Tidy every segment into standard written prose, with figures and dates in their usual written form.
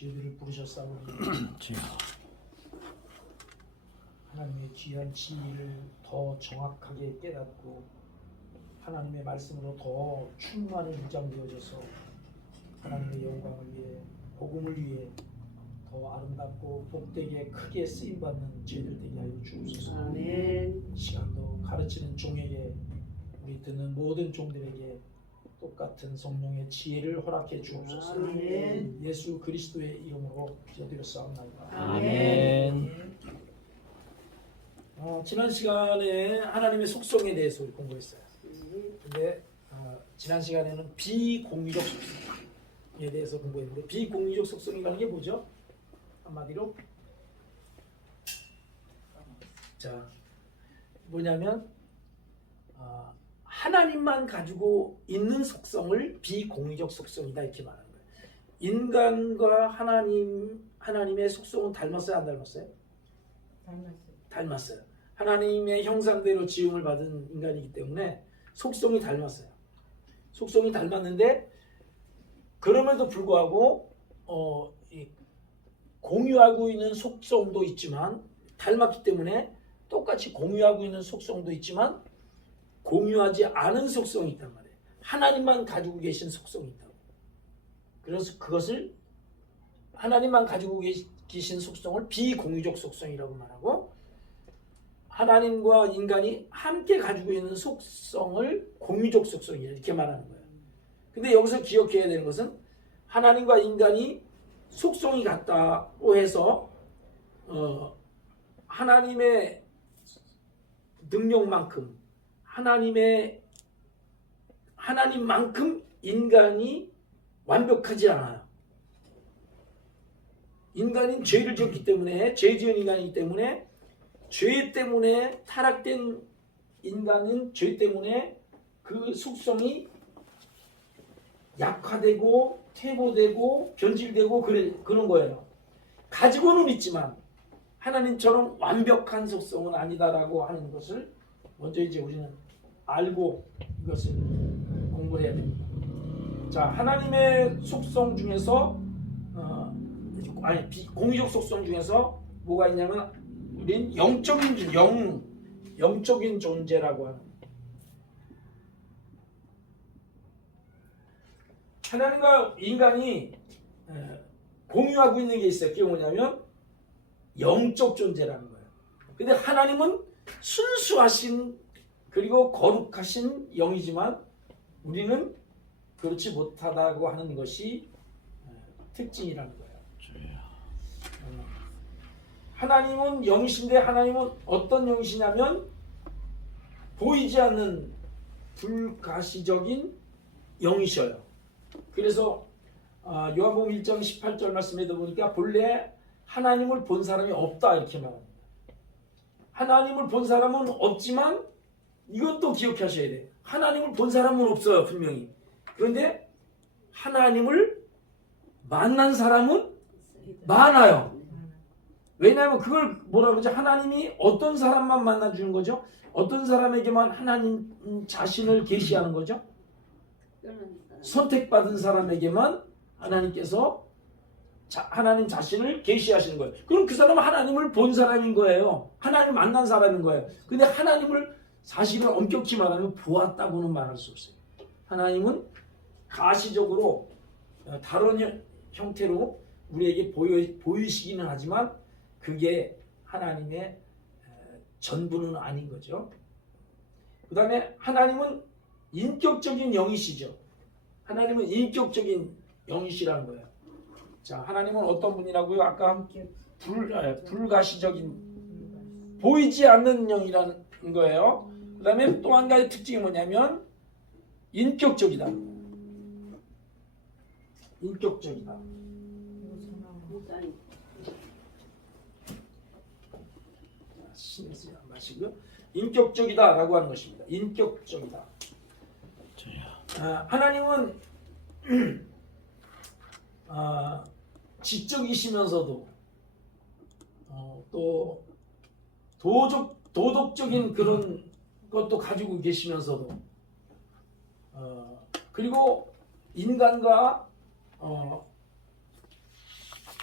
저희들을 부르셨사오니 하나님의 귀한 진리를 더 정확하게 깨닫고 하나님의 말씀으로 더 충만히 무장되어져서 하나님의 영광을 위해 복음을 위해 더 아름답고 복되게 크게 쓰임받는 저희들 되게 하여 주옵소서. 아멘. 시간도 가르치는 종에게 우리 듣는 모든 종들에게 똑같은 성령의 지혜를 허락해 주옵소서. 아멘. 예수 그리스도의 이름으로 기도드렸사옵나이다. 아멘. 지난 시간에 하나님의 속성에 대해서 공부했어요. 근데 지난 시간에는 비공유적 속성에 대해서 공부했는데 비공유적 속성이라는 게 뭐죠? 한마디로 자 뭐냐면 하나님만 가지고 있는 속성을 비공유적 속성이다 이렇게 말하는 거예요. 인간과 하나님의 속성은 닮았어요, 안 닮았어요? 닮았어요. 하나님의 형상대로 지음을 받은 인간이기 때문에 속성이 닮았어요. 속성이 닮았는데 그럼에도 불구하고 공유하고 있는 속성도 있지만 닮았기 때문에 똑같이 공유하고 있는 속성도 있지만 공유하지 않은 속성이 있단 말이에요. 하나님만 가지고 계신 속성이 있다고. 그래서 그것을 하나님만 가지고 계신 속성을 비공유적 속성이라고 말하고 하나님과 인간이 함께 가지고 있는 속성을 공유적 속성이라 이렇게 말하는 거예요. 근데 여기서 기억해야 되는 것은 하나님과 인간이 속성이 같다고 해서 하나님의 능력만큼 하나님만큼 인간이 완벽하지 않아요. 인간은 죄를 지었기 때문에 죄 지은 인간이기 때문에 죄 때문에 타락된 인간은 죄 때문에 그 속성이 약화되고 퇴보되고 변질되고 그런 거예요. 가지고는 있지만 하나님처럼 완벽한 속성은 아니다라고 하는 것을 먼저 이제 우리는 알고 이것을 공부를 해야 됩니다. 자, 하나님의 속성 중에서 공유적 속성 중에서 뭐가 있냐면 우린 영적인 존재라고 하는 하나님과 인간이 공유하고 있는 게 있어요. 그게 뭐냐면 영적 존재라는 거예요. 근데 하나님은 순수하신 그리고 거룩하신 영이지만 우리는 그렇지 못하다고 하는 것이 특징이라는 거예요. 하나님은 영이신데 하나님은 어떤 영이시냐면 보이지 않는 불가시적인 영이셔요. 그래서 요한복음 1장 18절 말씀에도 보니까 본래 하나님을 본 사람이 없다 이렇게 말합니다. 하나님을 본 사람은 없지만 이것도 기억하셔야 돼요. 하나님을 본 사람은 없어요, 분명히. 그런데 하나님을 만난 사람은 많아요. 왜냐하면 그걸 뭐라 그러죠? 하나님이 어떤 사람만 만나주는 거죠? 어떤 사람에게만 하나님 자신을 계시하는 거죠? 선택받은 사람에게만 하나님께서 하나님 자신을 계시하시는 거예요. 그럼 그 사람은 하나님을 본 사람인 거예요. 하나님 만난 사람인 거예요. 근데 하나님을 사실은 엄격히 말하면 보았다고는 말할 수 없어요. 하나님은 가시적으로 다른 형태로 우리에게 보이시기는 하지만 그게 하나님의 전부는 아닌 거죠. 그 다음에 하나님은 인격적인 영이시죠. 하나님은 인격적인 영이시라는 거예요. 자, 하나님은 어떤 분이라고요? 아까 불가시적인 보이지 않는 영이라는 거예요. 그 다음에 또 한 가지 특징이 뭐냐면 인격적이다. 인격적이다. 신경 쓰지 마시고요. 인격적이다라고 하는 것입니다. 인격적이다. 하나님은 지적이시면서도 또 도덕적인 그런 것도 가지고 계시면서도 그리고 인간과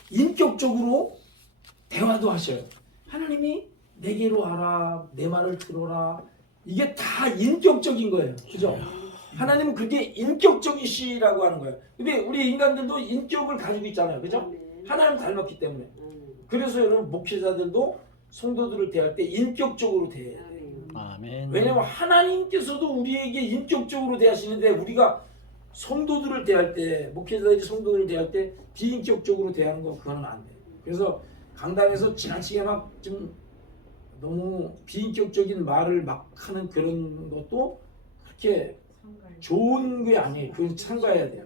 인격적으로 대화도 하셔요. 하나님이 내게로 와라, 내 말을 들어라. 이게 다 인격적인 거예요. 그죠? 하나님은 그게 인격적이시라고 하는 거예요. 근데 우리 인간들도 인격을 가지고 있잖아요. 그죠? 아멘. 하나님 닮았기 때문에. 아멘. 그래서 여러분 목회자들도 성도들을 대할 때 인격적으로 대해요. 아멘. 아멘. 왜냐면 하나님께서도 우리에게 인격적으로 대하시는데 우리가 성도들을 대할 때, 목회자들이 성도들을 대할 때 비인격적으로 대하는 건 그거는 안 돼요. 그래서 강단에서 지나치게 막 좀 너무 비인격적인 말을 막 하는 그런 것도 그렇게 좋은 게 아니에요. 그건 참가해야 돼요.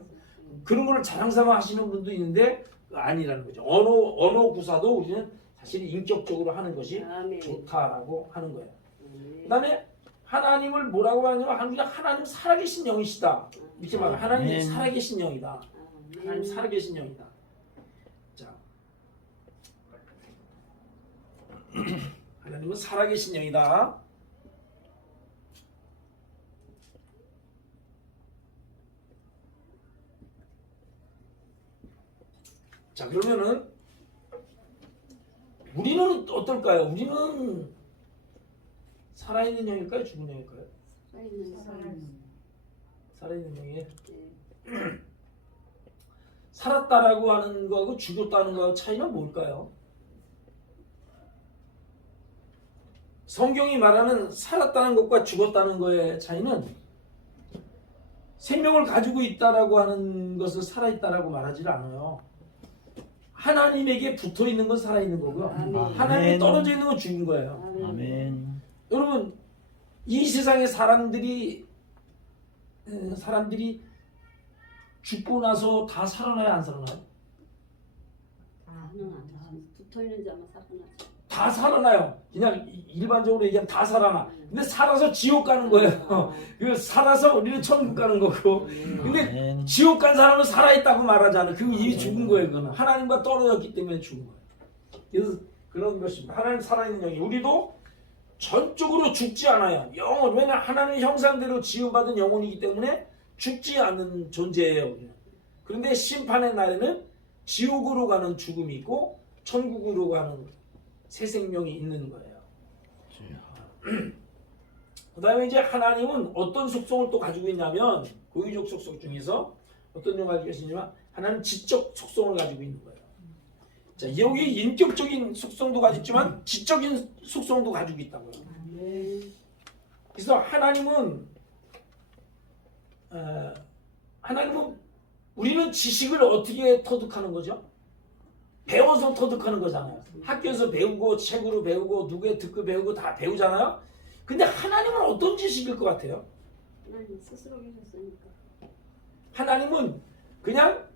그런 거를 자랑삼아 하시는 분도 있는데 아니라는 거죠. 언어 구사도 우리는 사실 인격적으로 하는 것이 아멘. 좋다라고 하는 거예요. 아멘. 그 다음에 하나님을 뭐라고 하냐면 우리가 하나님 살아계신 영이시다. 이렇게 말해요. 하나님이 아멘. 살아계신 영이다. 하나님 살아계신 영이다. 자, 하나님은 살아계신 영이다. 자, 그러면은 우리는 어떨까요? 우리는 살아있는 영일까요? 죽은 영일까요? 살아있는 영이에요. 살았다라고 하는 거하고 죽었다는 거하고 차이는 뭘까요? 성경이 말하는 살았다는 것과 죽었다는 거의 차이는 생명을 가지고 있다라고 하는 것을 살아있다라고 말하지 않아요. 하나님에게 붙어 있는 건 살아있는 거고요. 아멘. 하나님이 떨어져 있는 건 죽은 거예요. 아멘. 여러분, 이 세상의 사람들이 죽고 나서 다 살아나요, 안 살아나요? 붙어 있는 자만 살아나죠. 다 살아나요. 그냥 일반적으로 얘기하면 다 살아나. 근데 살아서 지옥 가는 거예요. 그 살아서 우리는 천국 가는 거고. 근데 아멘. 지옥 간 사람은 살아있다고 말하잖아. 그럼 이미 죽은 거예요. 그거는 하나님과 떨어졌기 때문에 죽은 거예요. 그래서 그런 것입니다. 하나님 살아있는 영이 우리도 전적으로 죽지 않아요. 영혼. 왜냐하면 하나님의 형상대로 지음받은 영혼이기 때문에 죽지 않는 존재예요. 우리는. 그런데 심판의 날에는 지옥으로 가는 죽음이 있고 천국으로 가는 새 생명이 있는 거예요. 그 다음에 이제 하나님은 어떤 속성을 또 가지고 있냐면 고유적 속성 중에서 어떤 걸 가지고 계시냐면 하나님은 지적 속성을 가지고 있는 거예요. 자, 여기 인격적인 속성도 가지고 있지만 지적인 속성도 가지고 있다고요. 그래서 하나님은 우리는 지식을 어떻게 터득하는 거죠? 배워서 터득하는 거잖아요. 학교에서 배우고 책으로 배우고 누구의 듣고 배우고 다 배우잖아요. 근데 하나님은 어떤 지식일 것 같아요? 하나님 스스로 계셨으니까. 하나님은 그냥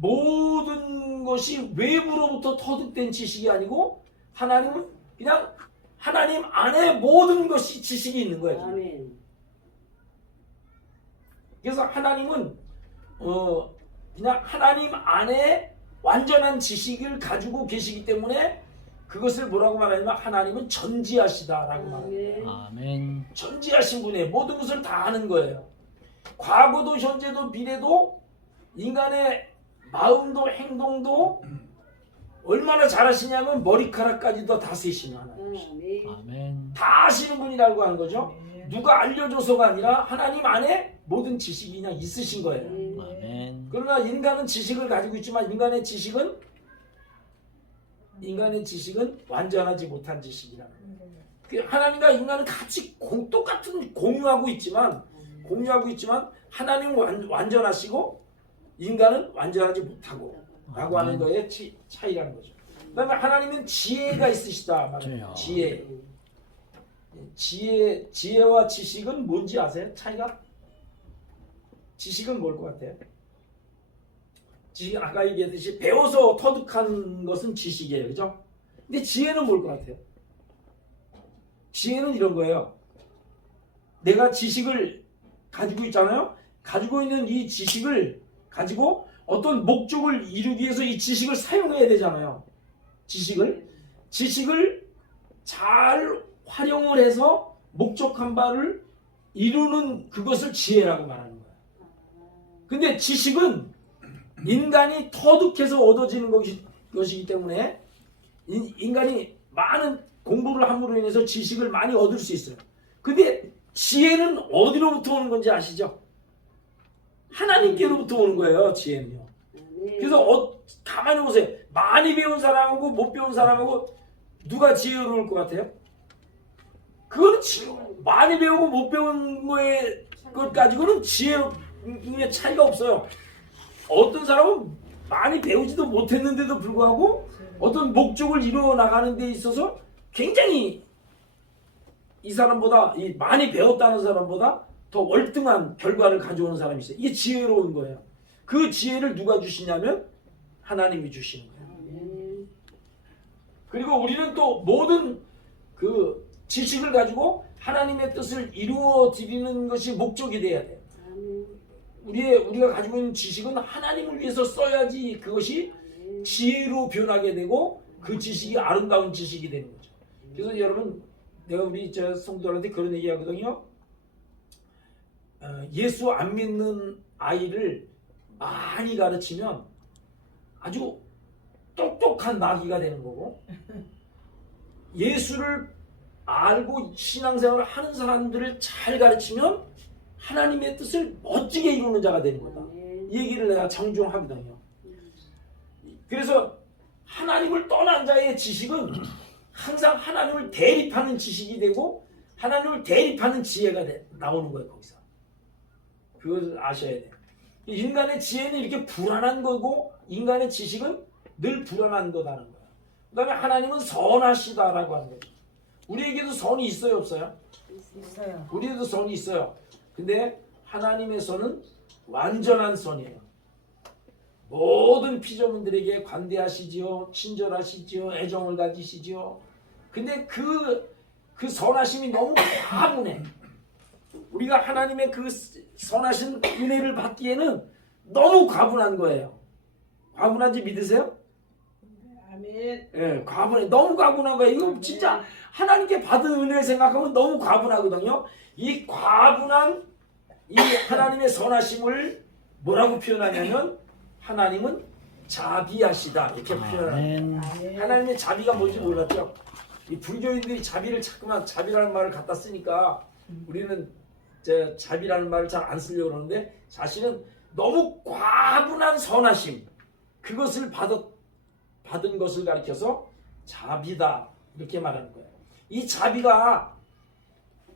모든 것이 외부로부터 터득된 지식이 아니고 하나님은 그냥 하나님 안에 모든 것이 지식이 있는 거예요. 아멘. 그래서 하나님은 그냥 하나님 안에 완전한 지식을 가지고 계시기 때문에 그것을 뭐라고 말하냐면 하나님은 전지하시다라고 말합니다. 아멘. 전지하신 분이에요. 모든 것을 다 아는 거예요. 과거도 현재도 미래도 인간의 마음도 행동도 얼마나 잘하시냐면 머리카락까지도 다 세시는 하나님. 아멘. 다 아시는 분이라고 하는 거죠. 누가 알려줘서가 아니라 하나님 안에 모든 지식이 그냥 있으신 거예요. 아멘. 그러나 인간은 지식을 가지고 있지만 인간의 지식은 완전하지 못한 지식이라는 거예요. 하나님과 인간은 같이 똑같은 공유하고 있지만 하나님은 완전하시고 인간은 완전하지 못하고 라고 하는 거에 차이라는 거죠. 그 다음에 하나님은 지혜가 있으시다 말해요. 지혜와 지식은 뭔지 아세요? 차이가? 지식은 뭘 것 같아요? 지식은 아까 얘기했듯이 배워서 터득한 것은 지식이에요. 그죠? 근데 지혜는 뭘 것 같아요? 지혜는 이런 거예요. 내가 지식을 가지고 있잖아요. 가지고 있는 이 지식을 가지고 어떤 목적을 이루기 위해서 이 지식을 사용해야 되잖아요. 지식을 잘 활용을 해서 목적한 바를 이루는 그것을 지혜라고 말하는 거예요. 근데 지식은 인간이 터득해서 얻어지는 것이기 때문에 인간이 많은 공부를 함으로 인해서 지식을 많이 얻을 수 있어요. 근데 지혜는 어디로부터 오는 건지 아시죠? 하나님께로부터 오는 거예요. 지혜는요. 그래서 가만히 보세요. 많이 배운 사람하고 못 배운 사람하고 누가 지혜로울 것 같아요? 그거는 많이 배우고 못 배운 거에 것 가지고는 지혜의 차이가 없어요. 어떤 사람은 많이 배우지도 못했는데도 불구하고 어떤 목적을 이루어 나가는 데 있어서 굉장히 이 사람보다 이 많이 배웠다는 사람보다 더 월등한 결과를 가져오는 사람이 있어요. 이게 지혜로운 거예요. 그 지혜를 누가 주시냐면 하나님이 주시는 거예요. 그리고 우리는 또 모든 그 지식을 가지고 하나님의 뜻을 이루어 드리는 것이 목적이 돼야 돼요. 우리가 가지고 있는 지식은 하나님을 위해서 써야지 그것이 지혜로 변하게 되고 그 지식이 아름다운 지식이 되는 거죠. 그래서 여러분, 내가 우리 성도들한테 그런 얘기 하거든요. 예수 안 믿는 아이를 많이 가르치면 아주 똑똑한 나귀가 되는 거고, 예수를 알고 신앙생활을 하는 사람들을 잘 가르치면 하나님의 뜻을 멋지게 이루는 자가 되는 거다. 이 얘기를 내가 정중하거든요. 그래서 하나님을 떠난 자의 지식은 항상 하나님을 대립하는 지식이 되고 하나님을 대립하는 지혜가 나오는 거예요. 거기서 그걸 아셔야 돼요. 인간의 지혜는 이렇게 불안한 거고 인간의 지식은 늘 불안한 거다는 거예요. 그 다음에 하나님은 선하시다라고 하는 거죠. 우리에게도 선이 있어요, 없어요? 있어요. 우리에도 선이 있어요. 근데 하나님의 선은 완전한 선이에요. 모든 피조물들에게 관대하시지요, 친절하시지요, 애정을 가지시지요. 근데 그 선하심이 너무 과분해. 우리가 하나님의 그 선하신 은혜를 받기에는 너무 과분한 거예요. 과분한지 믿으세요? 아멘. 예, 과분해. 너무 과분한 거예요. 이거 진짜 하나님께 받은 은혜를 생각하면 너무 과분하거든요. 이 과분한 이 하나님의 선하심을 뭐라고 표현하냐면 하나님은 자비하시다 이렇게 표현합니다. 하나님의 자비가 뭔지 몰랐죠? 이 불교인들이 자비를 자꾸만 자비라는 말을 갖다 쓰니까 우리는 자비라는 말을 잘 안 쓰려고 그러는데 사실은 너무 과분한 선하심 그것을 받은 것을 가리켜서 자비다 이렇게 말하는 거예요. 이 자비가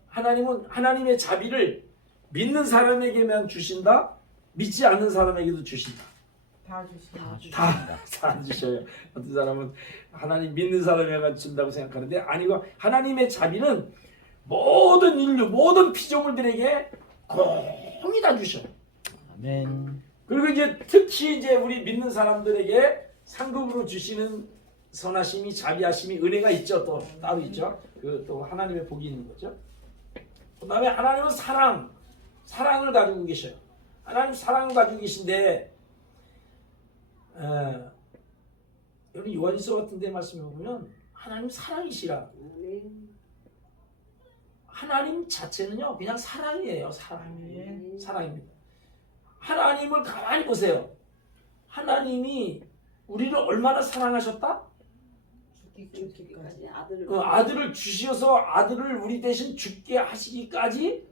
하나님은 하나님의 자비를 믿는 사람에게만 주신다, 믿지 않는 사람에게도 주신다. 다 주시면 다 주셔요. 어떤 사람은 하나님 믿는 사람에게만 준다고 생각하는데 아니고 하나님의 자비는 모든 인류, 모든 피조물들에게 공이 다 주셔요. 아멘. 그리고 이제 특히 이제 우리 믿는 사람들에게 상급으로 주시는 선하심이 자비하심이 은혜가 있죠. 또 따로 있죠. 그 또 하나님의 복이 있는 거죠. 그다음에 하나님은 사랑을 가지고 계셔요. 하나님 사랑을 가지고 계신데 여러분 요한일서 같은 데 말씀해 보면 하나님 사랑이시라. 하나님 자체는요 그냥 사랑이에요. 사랑입니다. 하나님을 가만히 보세요. 하나님이 우리를 얼마나 사랑하셨다? 죽기까지. 아들을 주셔서 아들을 우리 대신 죽게 하시기까지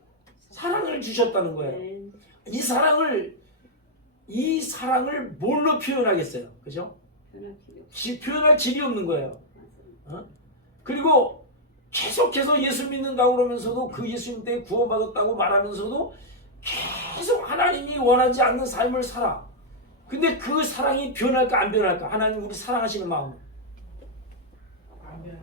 사랑을 주셨다는 거예요. 이 사랑을 뭘로 표현하겠어요? 그죠? 표현할 길이 없는 거예요. 그리고 계속해서 예수 믿는다고 그러면서도 그 예수님 때문에 구원받았다고 말하면서도 계속 하나님이 원하지 않는 삶을 살아. 근데 그 사랑이 변할까 안 변할까? 하나님 우리 사랑하시는 마음.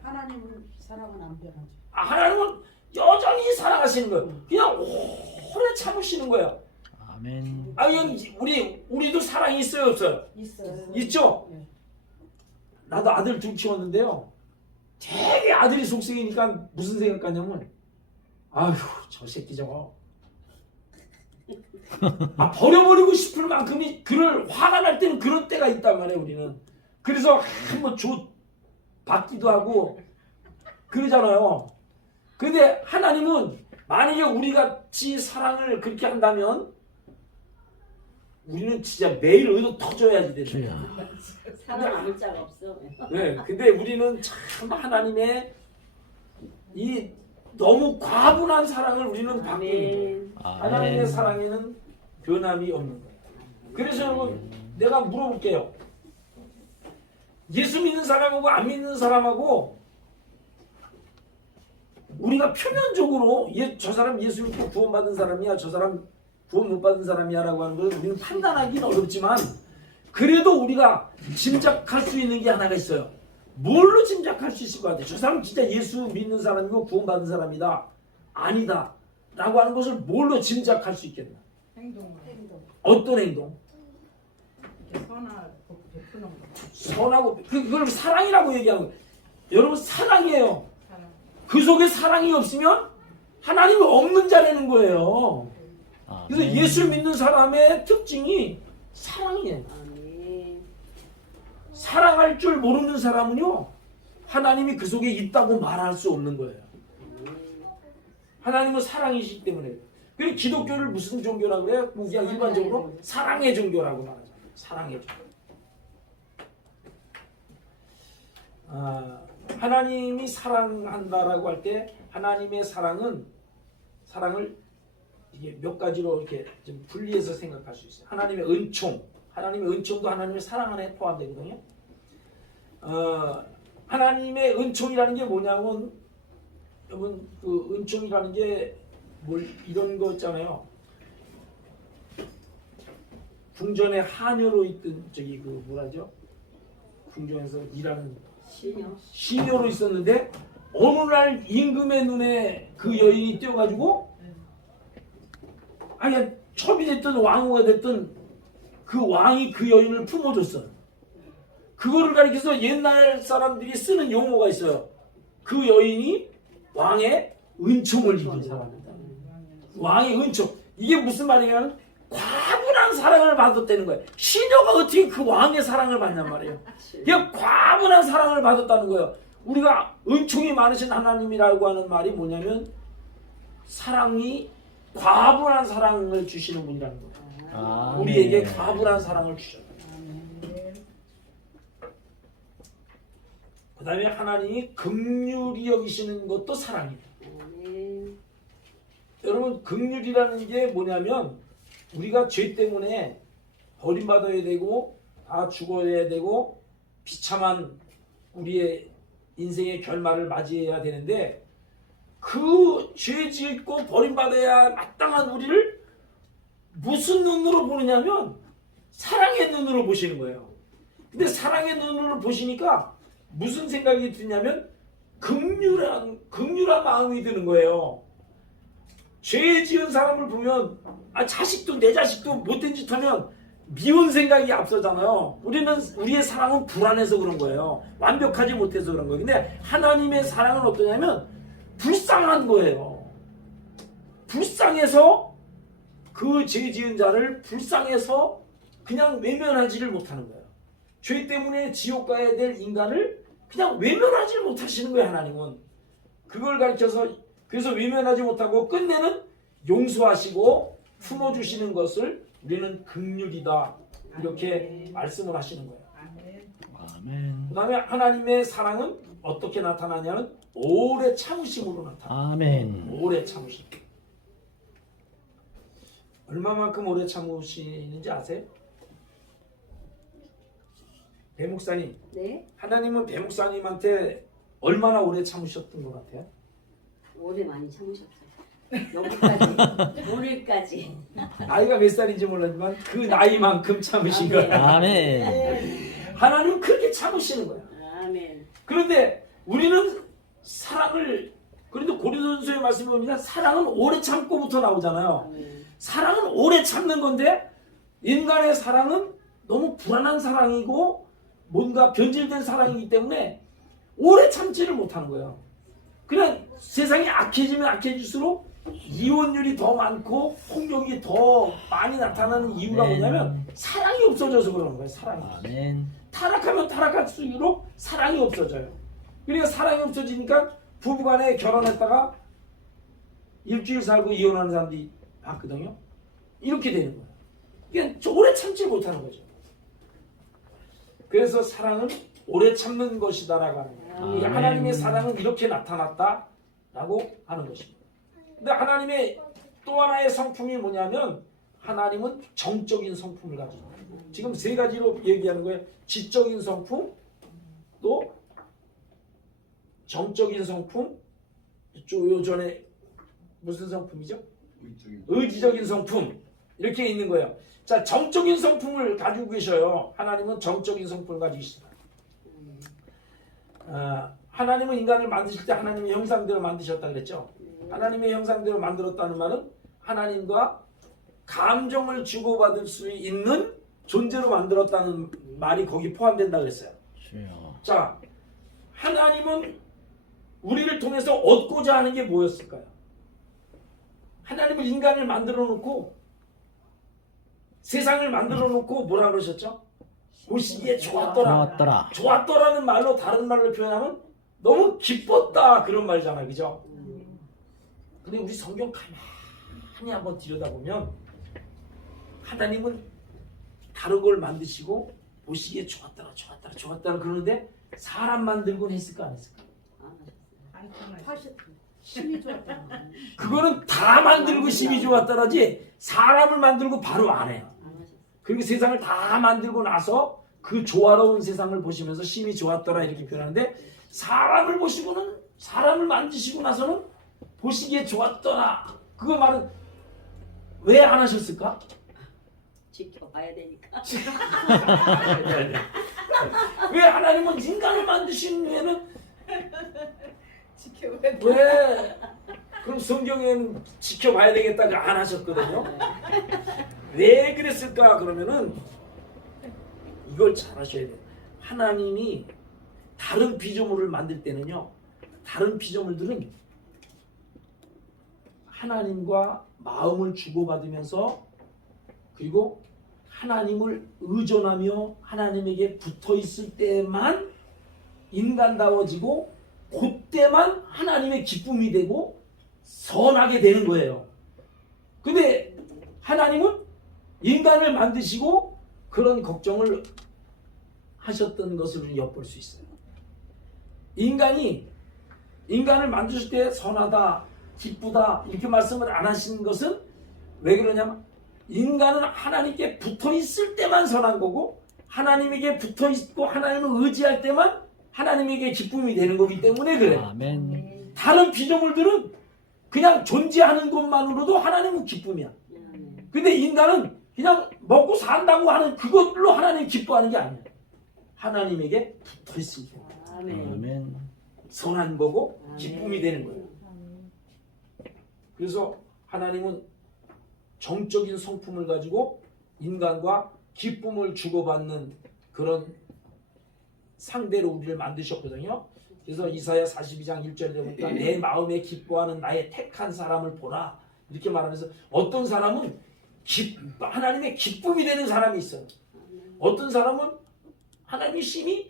하나님은 사랑은 안 변하죠. 하나님은 여전히 사랑하시는 거예요. 그냥 오래 참으시는 거예요. 아멘. 그냥 우리도 사랑이 있어요, 없어요? 있어요. 있죠? 네. 나도 아들 둘 키웠는데요. 되게 아들이 속썩이니까 무슨 생각하냐면 아휴 저 새끼 저거 버려버리고 싶을 만큼이 화가 날 때는 그런 때가 있단 말이에요. 우리는 그래서 한번 받기도 하고 그러잖아요. 근데 하나님은 만약에 우리 같이 사랑을 그렇게 한다면 우리는 진짜 매일 의도 터져야지 되는 거예요. 주여. 살아남을 자가 없어. 네, 근데 우리는 참 하나님의 이 너무 과분한 사랑을 우리는 받고 있는 거예요. 아멘. 하나님의 사랑에는 변함이 없는 거예요. 그래서 여러분 내가 물어볼게요. 예수 믿는 사람하고 안 믿는 사람하고 우리가 표면적으로 저 사람 예수 믿고 구원받은 사람이야, 저 사람 구원 못 받은 사람이야 라고 하는 걸 우리는 판단하기는 어렵지만 그래도 우리가 짐작할 수 있는 게 하나가 있어요. 뭘로 짐작할 수 있을 것 같아요? 저 사람 진짜 예수 믿는 사람이고 구원받은 사람이다, 아니다 라고 하는 것을 뭘로 짐작할 수 있겠나? 행동. 어떤 행동? 이렇게 선하고 베푸는 거. 선하고 그걸 사랑이라고 얘기하는 거예요. 여러분 사랑이에요. 사랑. 그 속에 사랑이 없으면 하나님이 없는 자라는 거예요. 그래서 아멘. 예수 믿는 사람의 특징이 사랑이에요. 아멘. 사랑할 줄 모르는 사람은요, 하나님이 그 속에 있다고 말할 수 없는 거예요. 하나님은 사랑이시기 때문에. 그리고 기독교를 무슨 종교라고 그래요? 그냥 일반적으로 사랑의 종교라고 말하죠. 사랑의 종교. 하나님이 사랑한다라고 할 때 하나님의 사랑을 이게 몇 가지로 이렇게 좀 분리해서 생각할 수 있어요. 하나님의 은총도 하나님의 사랑 안에 포함되거든요. 하나님의 은총이라는 게 뭐냐면, 여러분 그 은총이라는 게 뭘 이런 거 있잖아요. 궁전에 하녀로 있던 저기 그 뭐라죠? 궁전에서 일하는 신요. 시녀로 있었는데 어느 날 임금의 눈에 그 여인이 띄어가지고 아니 첩이 됐든 왕후가 됐든 그 왕이 그 여인을 품어줬어요. 그거를 가리켜서 옛날 사람들이 쓰는 용어가 있어요. 그 여인이 왕의 은총을 입은 사람이다. 왕의 은총. 이게 무슨 말이냐면 과분한 사랑을 받았다는 거예요. 시녀가 어떻게 그 왕의 사랑을 받냔 말이에요. 그냥 과분한 사랑을 받았다는 거예요. 우리가 은총이 많으신 하나님이라고 하는 말이 뭐냐면 사랑이 과분한 사랑을 주시는 분이라는 거예요. 아멘. 우리에게 과분한 사랑을 주셨다. 그 다음에 하나님이 긍휼히 여기시는 것도 사랑입니다. 아멘. 여러분 긍휼이라는 게 뭐냐면 우리가 죄 때문에 버림받아야 되고 다 죽어야 되고 비참한 우리의 인생의 결말을 맞이해야 되는데 그 죄 짓고 버림받아야 마땅한 우리를 무슨 눈으로 보느냐면 사랑의 눈으로 보시는 거예요. 근데 사랑의 눈으로 보시니까 무슨 생각이 드냐면 긍휼한 마음이 드는 거예요. 죄 지은 사람을 보면 자식도 내 자식도 못된 짓 하면 미운 생각이 앞서잖아요. 우리의 사랑은 불안해서 그런 거예요. 완벽하지 못해서 그런 거예요. 근데 하나님의 사랑은 어떠냐면 불쌍한 거예요. 불쌍해서 그 죄 지은 자를 불쌍해서 그냥 외면하지를 못하는 거예요. 죄 때문에 지옥 가야 될 인간을 그냥 외면하지 못하시는 거예요. 하나님은 그걸 가르쳐서 그래서 외면하지 못하고 끝내는 용서하시고 품어주시는 것을 우리는 긍휼이다 이렇게 말씀을 하시는 거예요. 아멘. 그 다음에 하나님의 사랑은 어떻게 나타나냐면 오래 참으심으로 나타나요. 아멘. 오래 참으심. 얼마만큼 오래 참으시는지 아세요? 배 목사님, 네. 하나님은 배 목사님한테 얼마나 오래 참으셨던 것 같아요? 오래 많이 참으셨어요. 여기까지. 오늘까지. 나이가 몇 살인지 몰랐지만 그 나이만큼 참으신 거예요. 아멘. 하나님은 그렇게 참으시는 거예요. 아멘. 그런데 우리는 사랑을 그래도 고린도전서의 말씀을 보니까 사랑은 오래 참고부터 나오잖아요. 아멘. 사랑은 오래 참는 건데 인간의 사랑은 너무 불안한 사랑이고 뭔가 변질된 사랑이기 때문에 오래 참지를 못하는 거예요. 그냥 세상이 악해지면 악해질수록 이혼율이 더 많고 폭력이 더 많이 나타나는 이유가 뭐냐면 사랑이 없어져서 그러는 거예요. 사랑이. 아멘. 타락하면 타락할수록 사랑이 없어져요. 그러니까 사랑이 없어지니까 부부간에 결혼했다가 일주일 살고 이혼하는 사람들이 봤거든요. 이렇게 되는 거예요. 그러니까 오래 참지 못하는 거죠. 그래서 사랑은 오래 참는 것이다라고 하는 거예요. 이 하나님의 사랑은 이렇게 나타났다라고 하는 것입니다. 근데 하나님의 또 하나의 성품이 뭐냐면 하나님은 정적인 성품을 가지고 있어요. 지금 세 가지로 얘기하는 거예요. 지적인 성품, 또 정적인 성품, 요 전에 무슨 성품이죠? 의지적인 성품 이렇게 있는 거예요. 자, 정적인 성품을 가지고 계셔요. 하나님은 정적인 성품을 가지고 있습니다. 하나님은 인간을 만드실 때 하나님의 형상대로 만드셨다 그랬죠. 하나님의 형상대로 만들었다는 말은 하나님과 감정을 주고받을 수 있는 존재로 만들었다는 말이 거기 포함된다 그랬어요. 주여. 자, 하나님은 우리를 통해서 얻고자 하는 게 뭐였을까요? 하나님은 인간을 만들어 놓고 세상을 만들어 놓고 뭐라 그러셨죠? 보시기에 좋았더라. 좋았더라는 말로 다른 말로 표현하면 너무 기뻤다 그런 말이잖아요. 그죠? 근데 우리 성경 가만히 한번 들여다보면 하나님은 다른 걸 만드시고 보시기에 좋았더라 그러는데 사람 만들곤 했을까 안 했을까? 힘이 좋았다. 그거는 다 만들고 심이 좋았더라지 사람을 만들고 바로 안 해요. 그리고 세상을 다 만들고 나서 그 조화로운 세상을 보시면서 심이 좋았더라 이렇게 표현하는데 사람을 보시고는 사람을 만드시고 나서는 보시기에 좋았더라 그거 말은 왜 안 하셨을까? 지켜봐야 되니까. 왜 하나님은 인간을 만드신 후에는 지켜봐야 돼. 왜 그럼 성경에는 지켜봐야 되겠다고 안 하셨거든요. 왜 그랬을까 그러면은 이걸 잘 아셔야 돼요. 하나님이 다른 피조물을 만들 때는요, 다른 피조물들은 하나님과 마음을 주고받으면서 그리고 하나님을 의존하며 하나님에게 붙어 있을 때만 인간다워지고 그때만 하나님의 기쁨이 되고 선하게 되는 거예요. 근데 하나님은 인간을 만드시고 그런 걱정을 하셨던 것을 엿볼 수 있어요. 인간을 만드실 때 선하다, 기쁘다 이렇게 말씀을 안 하시는 것은 왜 그러냐면 인간은 하나님께 붙어 있을 때만 선한 거고 하나님에게 붙어 있고 하나님을 의지할 때만 하나님에게 기쁨이 되는 거기 때문에 그래요. 아멘. 다른 피조물들은 그냥 존재하는 것만으로도 하나님은 기쁨이야. 근데 인간은 그냥 먹고 산다고 하는 그것로 하나님 기뻐하는 게 아니야. 하나님에게 붙어 있을 때 아멘. 선한 거고 기쁨이 되는 거예요. 그래서 하나님은 정적인 성품을 가지고 인간과 기쁨을 주고받는 그런 상대로 우리를 만드셨거든요. 그래서 이사야 42장 1절에 보니까 내 마음에 기뻐하는 나의 택한 사람을 보라 이렇게 말하면서 어떤 사람은 하나님의 기쁨이 되는 사람이 있어요. 어떤 사람은 하나님의 심이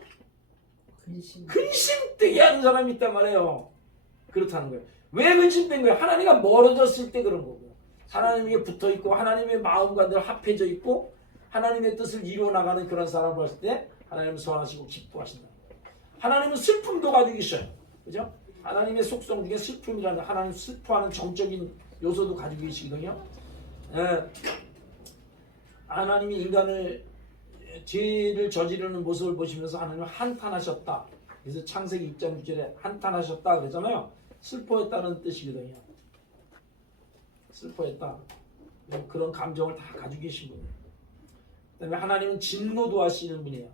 근심되게 하는 사람이 있단 말이에요. 그렇다는 거예요. 왜 근심된 거예요? 하나님과 멀어졌을 때 그런 거고 하나님에게 붙어있고 하나님의 마음과 늘 합해져 있고 하나님의 뜻을 이루어 나가는 그런 사람을 봤을 때 하나님은 선하시고 기뻐하신다. 하나님은 슬픔도 가지고 계셔요. 그죠? 하나님의 속성 중에 슬픔이라는 하나님 슬퍼하는 정적인 요소도 가지고 계시거든요. 하나님이 인간을 죄를 저지르는 모습을 보시면서 하나님은 한탄하셨다. 그래서 창세기 6장 6절에 한탄하셨다 그러잖아요. 슬퍼했다는 뜻이거든요. 슬퍼했다. 그런 감정을 다 가지고 계신 분이에요. 그다음에 하나님은 진노도 하시는 분이에요.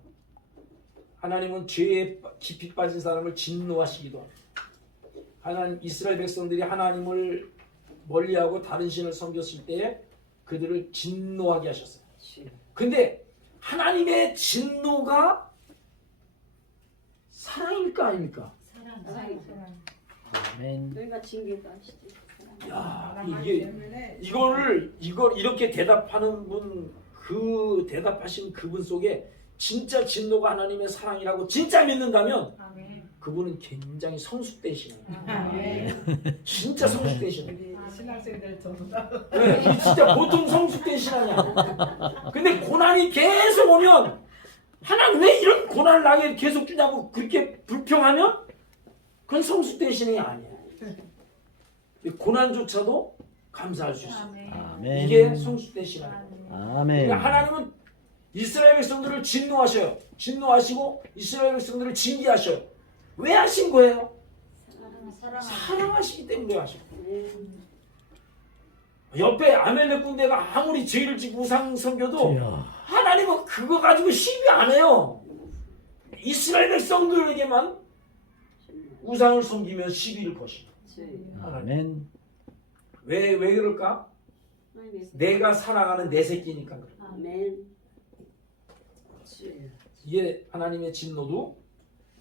하나님은 죄에 깊이 빠진 사람을 진노하시기도 합니다. 하나님 이스라엘 백성들이 하나님을 멀리하고 다른 신을 섬겼을 때에 그들을 진노하게 하셨어요. 근데 하나님의 진노가 사랑일까 아닙니까? 아멘. 너희가 징계도 하시지. 야, 이걸 이렇게 대답하는 분, 그 대답하신 그분 속에 진짜 진노가 하나님의 사랑이라고 진짜 믿는다면 그분은 굉장히 성숙되시는 거예요. 진짜 성숙되시는 거예요. 신학생들 전부 다. 네, 이 진짜 보통 성숙된 신앙이 아니에요. 근데 고난이 계속 오면 하나님 왜 이런 고난을 나에게 계속 주냐고 그렇게 불평하면 그건 성숙된 신앙이 아니에요. 이 고난조차도 감사할 수 있어요. 아멘. 이게 성숙된 신앙이에요. 아멘. 그러니까 하나님은 이스라엘 백성들을 진노하셔요. 진노하시고 이스라엘 백성들을 징계하셔요. 왜 하신 거예요? 사랑하시기 때문에 하신 거예요. 옆에 아멜렉 군대가 아무리 죄를 지고 우상 섬겨도 주여. 하나님은 그거 가지고 시비 안 해요. 이스라엘 백성들에게만 우상을 섬기며 시비를 거시죠. 아멘. 왜 그럴까? 내가 사랑하는 내 새끼니까 그래. 아멘. 이게 하나님의 진노도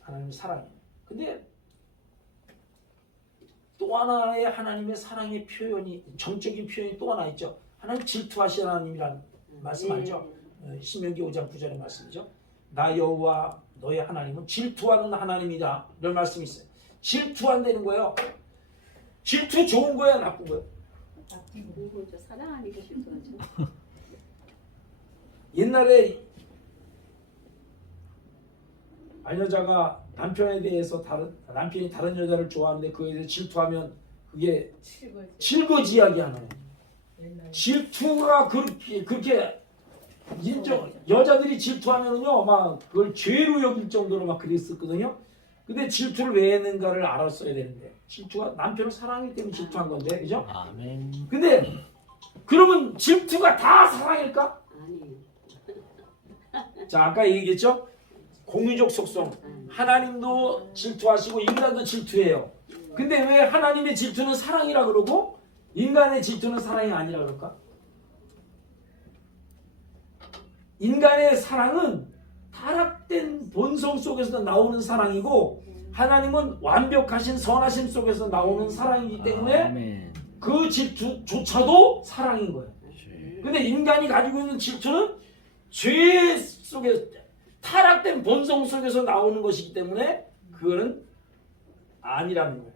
하나님의 사랑이에요. 근데 또 하나의 하나님의 사랑의 표현이, 정적인 표현이 또 하나 있죠. 하나님 질투하시는 하나님이라는 말씀 알죠? 신명기 5장 9절의 말씀이죠. 나 여호와 너의 하나님은 질투하는 하나님이다. 이런 말씀이 있어요. 질투한다는 거예요. 질투 좋은 거야, 나쁜 거야? 이거 사랑하니까 질투하죠. 옛날에 아녀자가 남편에 대해서 남편이 다른 여자를 좋아하는데 그에 대해서 질투하면 그게 질거지약이 하는 거예요. 질투가 그렇게 여자들이 질투하면은요 막 그걸 죄로 여길 정도로 막 그랬었거든요. 근데 질투를 왜 했는가를 알았어야 되는데 질투가 남편을 사랑하기 때문에 질투한 건데, 그죠? 아멘. 근데 그러면 질투가 다 사랑일까? 아니에요. 자, 아까 얘기했죠? 공유적 속성. 하나님도 질투하시고 인간도 질투해요. 근데 왜 하나님의 질투는 사랑이라 그러고 인간의 질투는 사랑이 아니라 그럴까? 인간의 사랑은 타락된 본성 속에서 나오는 사랑이고 하나님은 완벽하신 선하심 속에서 나오는 사랑이기 때문에 아멘. 그 질투조차도 사랑인 거예요. 주여. 근데 인간이 가지고 있는 질투는 죄 속에 타락된 본성 속에서 나오는 것이기 때문에 그거는 아니라는 거예요.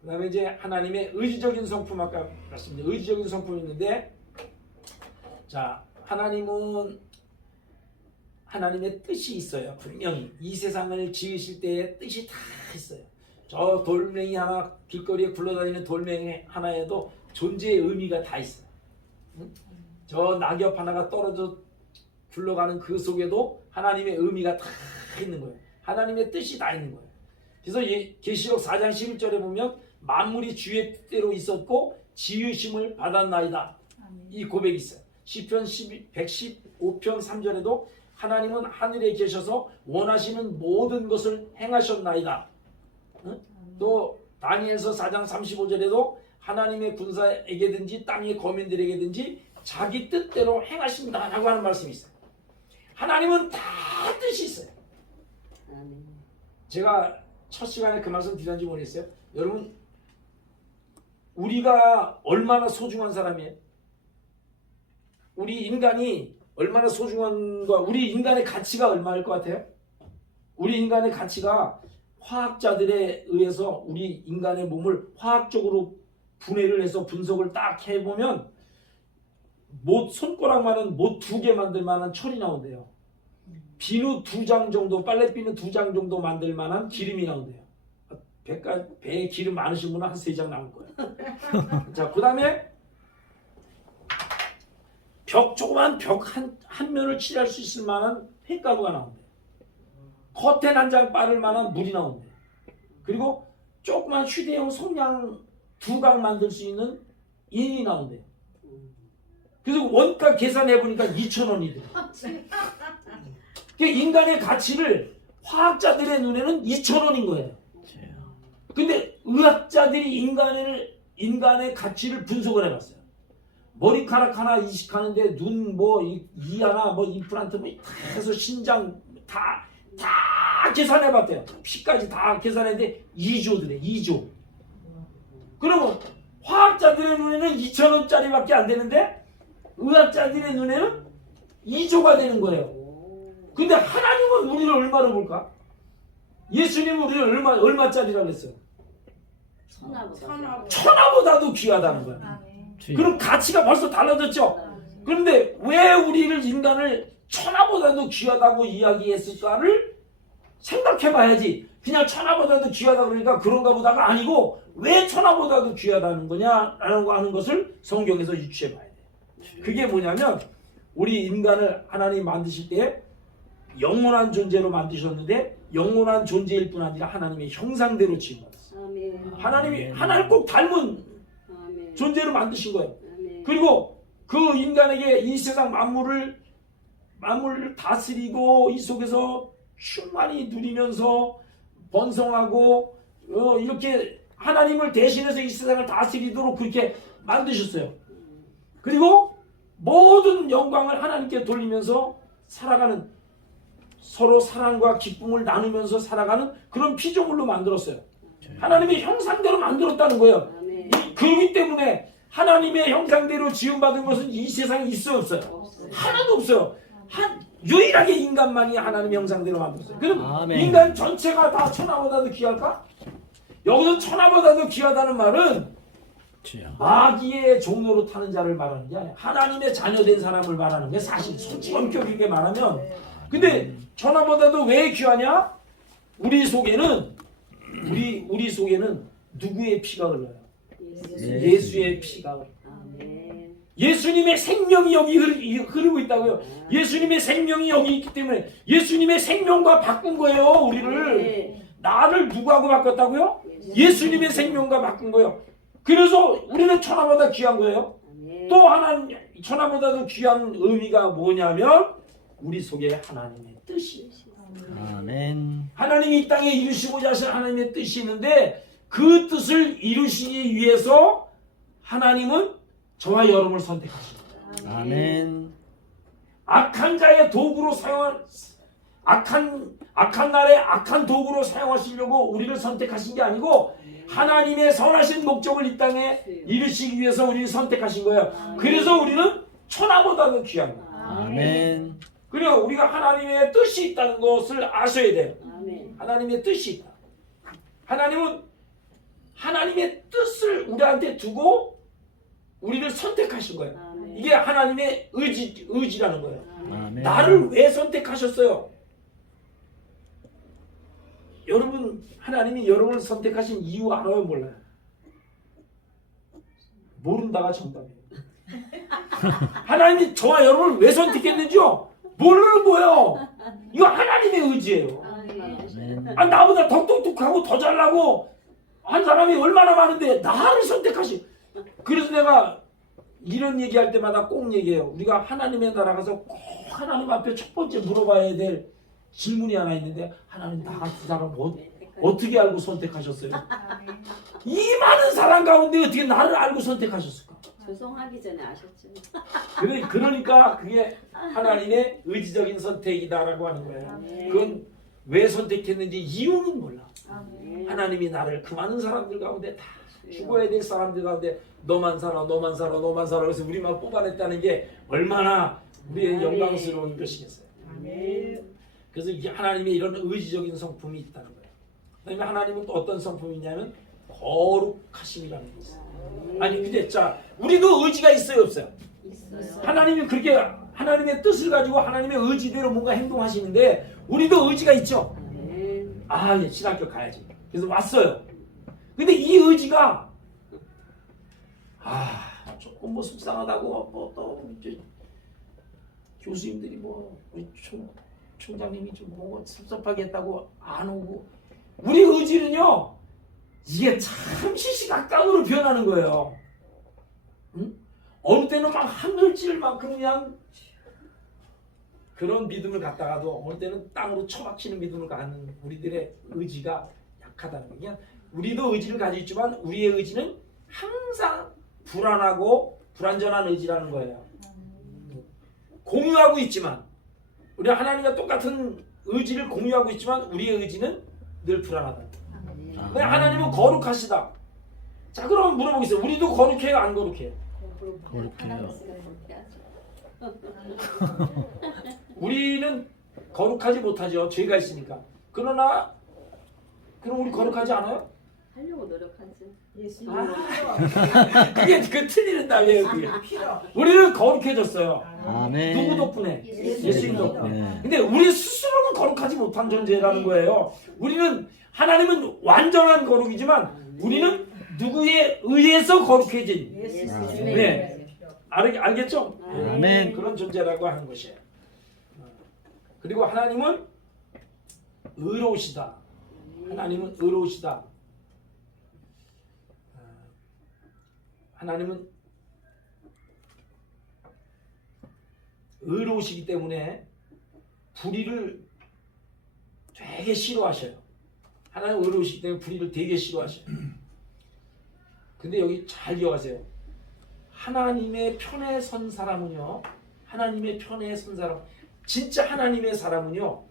그 다음에 이제 하나님의 의지적인 성품, 아까 말씀드린 의지적인 성품이 있는데, 자, 하나님은 하나님의 뜻이 있어요. 분명히 이 세상을 지으실 때의 뜻이 다 있어요. 저 돌멩이 하나, 길거리에 굴러다니는 돌멩이 하나에도 존재의 의미가 다 있어요. 응? 저 낙엽 하나가 떨어져 굴러가는 그 속에도 하나님의 의미가 다 있는 거예요. 하나님의 뜻이 다 있는 거예요. 그래서 계시록 4장 11절에 보면 만물이 주의 뜻대로 있었고 지으심을 받았나이다. 이 고백이 있어요. 시편 115편 3절에도 하나님은 하늘에 계셔서 원하시는 모든 것을 행하셨나이다. 응? 또 다니엘서 4장 35절에도 하나님의 군사에게든지 땅의 거민들에게든지 자기 뜻대로 행하신다 라고 하는 말씀이 있어요. 하나님은 다 뜻이 있어요. 아멘. 제가 첫 시간에 그 말씀 드렸는지 모르겠어요. 여러분, 우리가 얼마나 소중한 사람이에요? 우리 인간이 얼마나 소중한가? 우리 인간의 가치가 얼마일 것 같아요? 우리 인간의 가치가 화학자들에 의해서 우리 인간의 몸을 화학적으로 분해를 해서 분석을 딱 해보면 못 손가락만한 못 2개 만들 만한 철이 나온대요. 비누 2장 정도, 빨래비누 2장 정도 만들 만한 기름이 나온대요. 배에 기름 많으신 분은 한 3장 나올 거예요. 자, 그 다음에 조그만 벽 한 면을 칠할 수 있을 만한 폐가루가 나온대요. 커튼 한 장 빠를 만한 물이 나온대요. 그리고 조그만 휴대용 성냥 2강 만들 수 있는 인이 나온대요. 그래서 원가 계산해보니까 2,000원이 돼요. 인간의 가치를 화학자들의 눈에는 2,000원인 거예요. 근데 의학자들이 인간의 가치를 분석을 해봤어요. 머리카락 하나 이식하는데 눈 이 하나 임플란트 다 해서 신장 다 계산해봤대요. 피까지 다 계산했는데 2조들에 2조. 그러면 화학자들의 눈에는 2,000원짜리밖에 안 되는데 의학자들의 눈에는 2조가 되는 거예요. 근데 하나님은 우리를 얼마로 볼까? 예수님은 우리를 얼마짜리라고 했어요? 천하보다. 천하보다도 귀하다는 거야. 주여. 그럼 가치가 벌써 달라졌죠. 그런데 왜 우리를 인간을 천하보다도 귀하다고 이야기했을까를 생각해봐야지. 그냥 천하보다도 귀하다 그러니까 그런가 보다가 아니고 왜 천하보다도 귀하다는 거냐라는 거 하는 것을 성경에서 유추해봐야 돼. 그게 뭐냐면 우리 인간을 하나님 만드실 때 영원한 존재로 만드셨는데 영원한 존재일 뿐 아니라 하나님의 형상대로 지음받았어요. 아멘. 하나님이 하나님 꼭 닮은 아멘. 존재로 만드신 거예요. 아멘. 그리고 그 인간에게 이 세상 만물을 다스리고 이 속에서 충만히 누리면서 번성하고 이렇게 하나님을 대신해서 이 세상을 다스리도록 그렇게 만드셨어요. 그리고 모든 영광을 하나님께 돌리면서 살아가는 서로 사랑과 기쁨을 나누면서 살아가는 그런 피조물로 만들었어요. 하나님의 형상대로 만들었다는 거예요. 아멘. 그렇기 때문에 하나님의 형상대로 지음받은 것은 이 세상에 있어요, 없어요? 없어요. 하나도 없어요. 유일하게 인간만이 하나님의 형상대로 만들었어요. 그럼 아멘. 인간 전체가 다 천하보다도 귀할까? 여기서 천하보다도 귀하다는 말은 주여. 마귀의 종로로 타는 자를 말하는 게 아니야. 하나님의 자녀된 사람을 말하는 게 사실 솔직히 엄격 있게 말하면. 근데 천하보다도 왜 귀하냐? 우리 속에는 누구의 피가 흘러요? 예수의 피가 흘러요. 아멘. 예수님의 생명이 여기 흐르고 있다고요. 예수님의 생명이 여기 있기 때문에 예수님의 생명과 바꾼 거예요. 우리를. 네. 나를 누구하고 바꿨다고요? 예수님의 생명과 바꾼 거예요. 그래서 우리는 천하보다 귀한 거예요. 아멘. 또 하나 천하보다도 귀한 의미가 뭐냐면 우리 속에 하나님의 뜻이 있어요. 아멘. 하나님이 이 땅에 이루시고자 하신 하나님의 뜻이 있는데 그 뜻을 이루시기 위해서 하나님은 저와 여러분을 선택하십니다. 아멘. 악한 자의 도구로 악한 날에 악한 도구로 사용하시려고 우리를 선택하신 게 아니고 하나님의 선하신 목적을 이 땅에 이루시기 위해서 우리를 선택하신 거예요. 그래서 우리는 천하보다도 귀한 거예요. 아멘. 그리고 우리가 하나님의 뜻이 있다는 것을 아셔야 돼요. 아멘. 하나님의 뜻이 있다. 하나님은 하나님의 뜻을 우리한테 두고 우리를 선택하신 거예요. 아멘. 이게 하나님의 의지라는 거예요. 아멘. 나를 왜 선택하셨어요? 여러분, 하나님이 여러분을 선택하신 이유 알아요, 몰라요? 모른다가 정답이에요. 하나님이 저와 여러분을 왜 선택했는지요? 모르는 거예요. 이거 하나님의 의지예요. 아멘. 아, 나보다 더 똑똑하고 더 잘나고 한 사람이 얼마나 많은데 나를 선택하시. 그래서 내가 이런 얘기할 때마다 꼭 얘기해요. 우리가 하나님의 나라 가서 꼭 하나님 앞에 첫 번째 물어봐야 될 질문이 하나 있는데 하나님 나 같은 사람 어떻게 알고 선택하셨어요? 이 많은 사람 가운데 어떻게 나를 알고 선택하셨을까? 조성하기 전에 아셨죠? 그러니까 그게 하나님의 의지적인 선택이다라고 하는 거예요. 그건 왜 선택했는지 이유는 몰라. 아멘. 하나님이 나를 그 많은 사람들 가운데 다 죽어야 될 사람들 가운데 너만 살아 그래서 우리만 뽑아냈다는 게 얼마나 우리의 영광스러운 것이겠어요. 아멘. 그래서 이게 하나님의 이런 의지적인 성품이 있다는 거예요. 그다음에 하나님은 또 어떤 성품이 있냐면 거룩하심이라는 게 있어요. 아니 근데 자 우리도 의지가 있어요 없어요? 있어요. 하나님이 그렇게 하나님의 뜻을 가지고 하나님의 의지대로 뭔가 행동하시는데 우리도 의지가 있죠. 아멘. 아, 예, 신학교 가야지. 그래서 왔어요. 근데 이 의지가 조금 뭐 속상하다고 또 교수님들이 뭐 우리 총장님이 좀 뭔가 섭섭하게 했다고 안 오고 우리 의지는요 이게 참 시시각각으로 변하는 거예요. 응? 어느 때는 막 하늘질 만큼 그냥 그런 믿음을 갖다가도 어느 때는 땅으로 처박히는 믿음을 갖는 우리들의 의지가 약하다는 거예요. 우리도 의지를 가지고 있지만 우리의 의지는 항상 불안하고 불완전한 의지라는 거예요. 공유하고 있지만 우리 하나님과 똑같은 의지를 공유하고 있지만 우리의 의지는 늘 불안하다. 근데 하나님은 거룩하시다. 자 그럼 물어보겠어요. 우리도 거룩해요 안 거룩해요? 거룩해요. 우리는 거룩하지 못하죠. 죄가 있으니까. 그러나 그럼 우리 거룩하지 않아요? 하려고 노력하지. 예수님 아. 그게 그 틀리는 답이에요. 그게. 필요. 우리는 거룩해졌어요. 아멘. 누구 덕분에? 예수님 덕분에. 네. 근데 우리 스스로는 거룩하지 못한 존재라는 거예요. 우리는 하나님은 완전한 거룩이지만 우리는 누구에 의해서 거룩해진 예수님. 네. 알겠죠? 아멘. 그런 존재라고 하는 것이에요. 그리고 하나님은 의로우시다. 하나님은 의로우시다. 하나님은 의로우시기 때문에 불의를 되게 싫어하셔요. 하나님 의로우시기 때문에 불의를 되게 싫어하셔요. 근데 여기 잘 기억하세요. 하나님의 편에 선 사람은요. 하나님의 편에 선 사람, 진짜 하나님의 사람은요.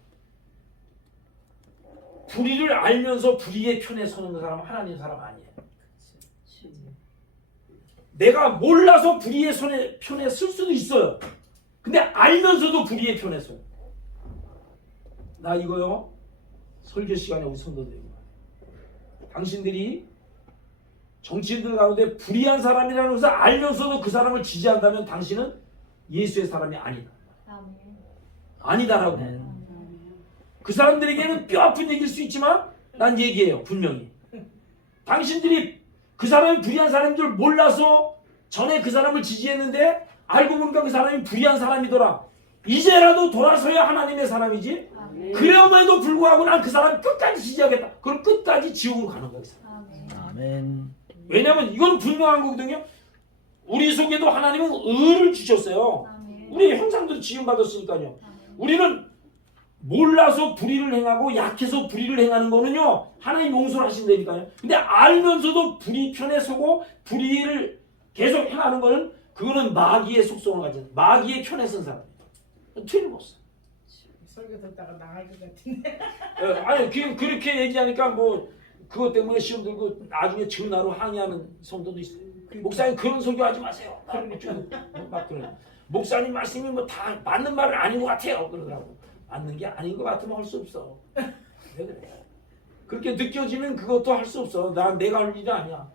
불의를 알면서 불의의 편에 서는 사람은 하나님의 사람 아니에요. 내가 몰라서 불의의 편에 쓸 수도 있어요. 근데 알면서도 불의의 편에 서요. 나 이거요. 설교 시간에 우리 성도들이 당신들이 정치인들 가운데 불의한 사람이라는 것을 알면서도 그 사람을 지지한다면 당신은 예수의 사람이 아니다. 아니다라고. 그 사람들에게는 뼈아픈 얘기일 수 있지만 난 얘기해요. 분명히. 당신들이 그 사람이 불의한 사람인 줄 몰라서 전에 그 사람을 지지했는데 알고 보니까 그 사람이 불의한 사람이더라. 이제라도 돌아서야 하나님의 사람이지. 그럼에도 불구하고 난 그 사람 끝까지 지지하겠다. 그럼 끝까지 지옥으로 가는 거예요. 아멘. 왜냐하면 이건 분명한 거거든요. 우리 속에도 하나님은 의를 주셨어요. 우리 형상도 지음받았으니까요. 우리는 몰라서 불의를 행하고 약해서 불의를 행하는 거는요. 하나님 용서를 하신다니까요. 근데 알면서도 불의 편에 서고 불의를 계속 행하는 거는 그거는 마귀의 속성을 가진 마귀의 편에 선 사람이에요. 틀림없어. 설교 듣다가 나갈 것 같은데. 아니 그렇게 얘기하니까 뭐 그것 때문에 시험 들고 나중에 전화로 항의하는 성도도 있어요. 목사님 그런 설교하지 마세요. 막 그래. 목사님 말씀이 뭐 다 맞는 말은 아닌 것 같아요. 그러더라고. 맞는 게 아닌 것 같으면 할 수 없어. 왜 그래? 그렇게 느껴지면 그것도 할 수 없어. 내가 할 일이 아니야.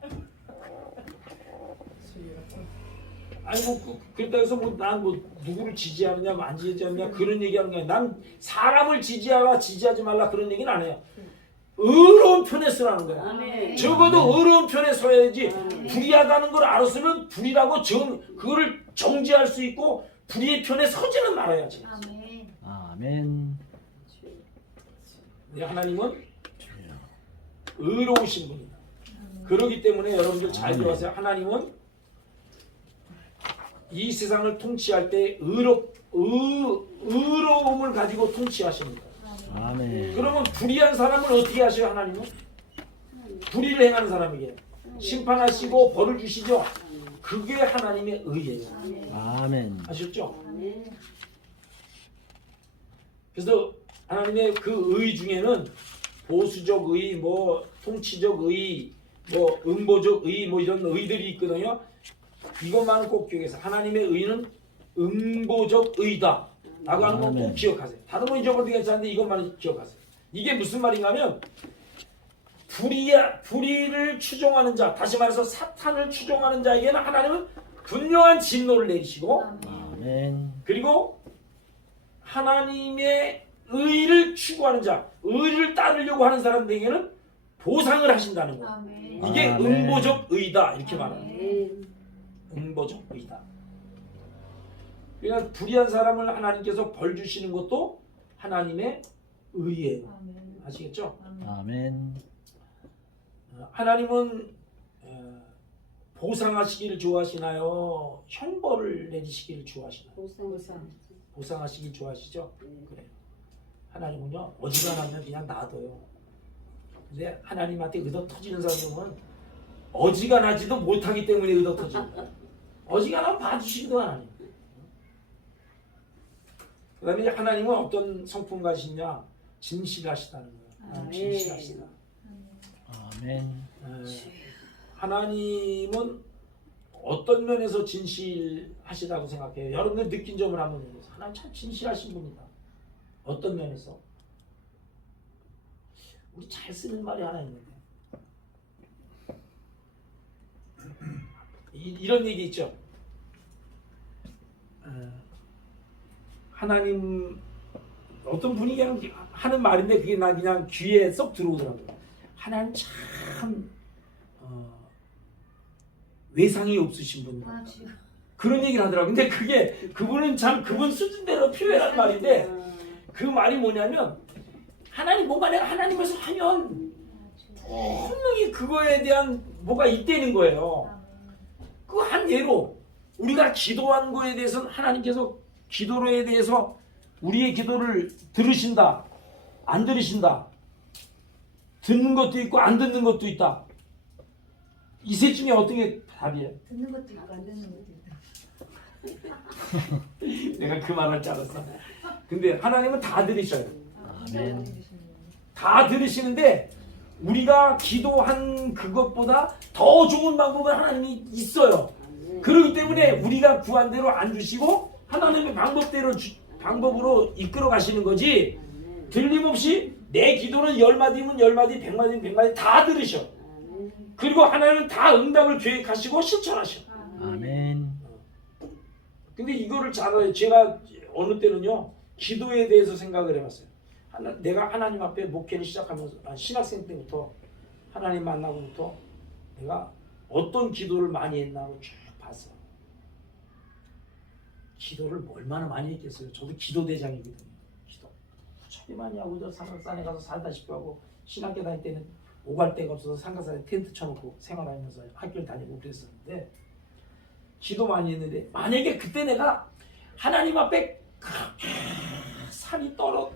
아니 뭐 그렇다고 해서 난 누구를 지지하느냐 안 지지하느냐 그런 얘기하는 게 아니라 난 사람을 지지하라 지지하지 말라 그런 얘기는 안 해요. 의로운 편에 서라는 거야. 아멘. 적어도 의로운 편에 서야지. 불의하다는 걸 알았으면 불의라고 그거를 정지할 수 있고 불의의 편에 서지는 말아야지. 아멘. 하나님은 의로우신 분이다. 그렇기 때문에 여러분들 잘 들어가세요. 하나님은 이 세상을 통치할 때 의로움을 가지고 통치하십니다. 아멘. 그러면 불의한 사람을 어떻게 하셔요? 하나님은? 불의를 행하는 사람에게 심판하시고 벌을 주시죠. 그게 하나님의 의예요. 아멘. 아셨죠? 그래서 하나님의 그 의 중에는 보수적 의, 뭐 통치적 의, 뭐 응보적 의, 뭐 이런 의들이 있거든요. 이것만은 꼭 기억해서 하나님의 의는 응보적 의다 라고 하는 건 꼭 기억하세요. 다른 건 잊어버려도 괜찮은데 이것만 기억하세요. 이게 무슨 말인가 하면 불의를 추종하는 자, 다시 말해서 사탄을 추종하는 자에게는 하나님은 분명한 진노를 내리시고 아멘. 그리고 하나님의 의를 추구하는 자, 의를 따르려고 하는 사람들에게는 보상을 하신다는 거예요. 이게 아멘. 응보적 의다 이렇게 말합니다. 응보적 의다. 그러니까 불의한 사람을 하나님께서 벌 주시는 것도 하나님의 의예요. 아시겠죠? 아멘. 하나님은 보상하시기를 좋아하시나요? 형벌을 내리시기를 좋아하시나요? 보상하시길 좋아하시죠? 그래요. 하나님은요 어지간하면 그냥 놔둬요. 근데 하나님한테 의도 터지는 사람은 어지간하지도 못하기 때문에 의도 터지는 거예요. 어지간하면 봐주시기도 하나님. 그 다음에 하나님은 어떤 성품 가시냐? 진실하시다는 거예요. 진실하시다. 아멘. 하나님은 어떤 면에서 진실하시다고 생각해요? 여러분들 느낀 점을 한번 얘기해서 하나님 참 진실하신 분이다. 어떤 면에서? 우리 잘 쓰는 말이 하나 있는데 이런 얘기 있죠. 하나님 어떤 분이 그냥 하는 말인데 그게 나 그냥 귀에 쏙 들어오더라고요. 하나님 참 외상이 없으신 분. 그런 얘기를 하더라고요. 근데 그게 그분은 참 그분 수준대로 표현한 말인데 그 말이 뭐냐면 하나님 뭔가 내가 하나님에서 하면 분명히 그거에 대한 뭐가 있다는 거예요. 그 한 예로 우리가 기도한 거에 대해서는 하나님께서 기도에 대해서 우리의 기도를 들으신다, 안 들으신다, 듣는 것도 있고 안 듣는 것도 있다. 이 셋 중에 어떤 게 답이에요? 듣는 것도 있고 안 듣는 것도 있다. 내가 그 말할 줄 알았어. 근데 하나님은 다 들으셔요. 아멘. 다 들으시는데 우리가 기도한 그것보다 더 좋은 방법은 하나님이 있어요. 그렇기 때문에 우리가 구한 대로 안 주시고 하나님의 방법으로 이끌어 가시는 거지. 들림없이 내 기도는 10마디면 10마디, 100마디면 100마디 다 들으셔. 그리고 하나님은 다 응답을 계획하시고 실천하셔. 아멘. 근데 이거를 잘 알아요. 제가 어느 때는요 기도에 대해서 생각을 해봤어요. 내가 하나님 앞에 목회를 시작하면서 신학생 때부터 하나님 만나고부터 내가 어떤 기도를 많이 했나를 쭉 봤어. 기도를 얼마나 많이 했겠어요. 저도 기도대장이거든요. 기도 무척 많이 하고 저 삼각산에 가서 살다시피 하고 신학교 다닐 때는 오갈 데가 없어서 삼각산에 텐트 쳐놓고 생활하면서 학교를 다니고 그랬었는데 기도 많이 했는데 만약에 그때 내가 하나님 앞에 산이 떠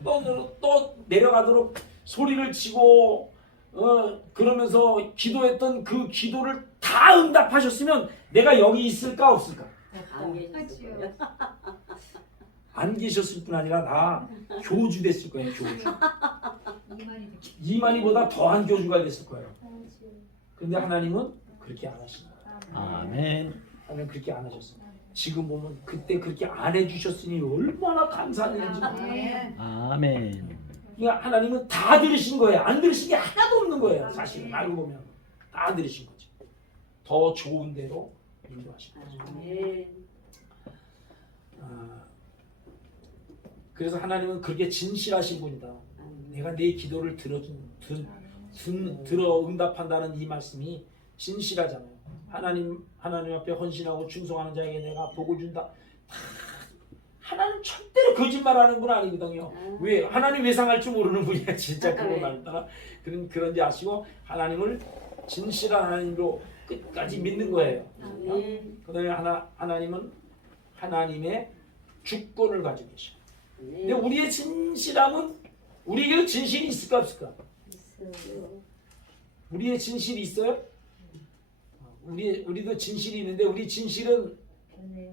내려가도록 소리를 치고 그러면서 기도했던 그 기도를 다 응답하셨으면 내가 여기 있을까 없을까? 안 계셨을 뿐 아니라 나 교주 됐을 거예요. 교주. 이만희보다 더한 교주가 됐을 거예요. 근데 하나님은 그렇게 안 하신다. 아멘. 하나님 그렇게 안 하셨어요. 지금 보면 그때 그렇게 안 해주셨으니 얼마나 감사했는지. 아멘. 그러니까 하나님은 다 들으신 거예요. 안 들으신 게 하나도 없는 거예요. 사실은 알고 보면 다 들으신 거죠. 더 좋은 대로 인도하신 거죠. 그래서 하나님은 그렇게 진실하신 분이다. 내가 내 기도를 들어 응답한다는 이 말씀이 진실하잖아요. 하나님 앞에 헌신하고 충성하는 자에게 내가 복을 준다. 하나님 절대로 거짓말하는 분 아니거든요. 왜? 하나님 외상할 줄 모르는 분이야. 진짜 그걸 말했다가 그런지 아시고 하나님을 진실한 하나님으로 끝까지 믿는 거예요. 그다음에 하나님은 하나님의 주권을 가지고 계셔. 근데 우리의 진실함은 우리에게도 진실이 있을까 없을까? 우리의 진실이 있어요? 우리도 진실이 있는데 우리 진실은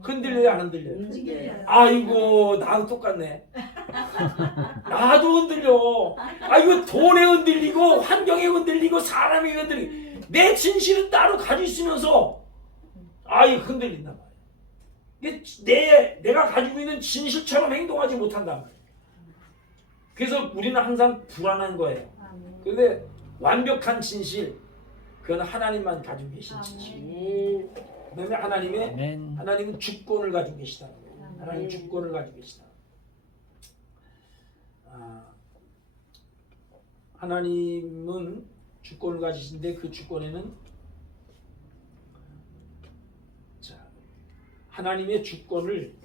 흔들려요 안 흔들려요? 아이고 나도 똑같네. 나도 흔들려. 아이고 돈에 흔들리고 환경에 흔들리고 사람에 흔들리고 내 진실은 따로 가지고 있으면서 흔들린단 말이야. 내가 가지고 있는 진실처럼 행동하지 못한단 말이야. 그래서 우리는 항상 불안한 거예요. 그런데 완벽한 진실 그건 하나님만 가지고 계신 진실. 그다음에 하나님은 주권을 가지고 계시다는 거예요. 하나님 주권을 가지고 계시다. 하나님은 주권을 가지신데 그 주권에는 하나님의 주권을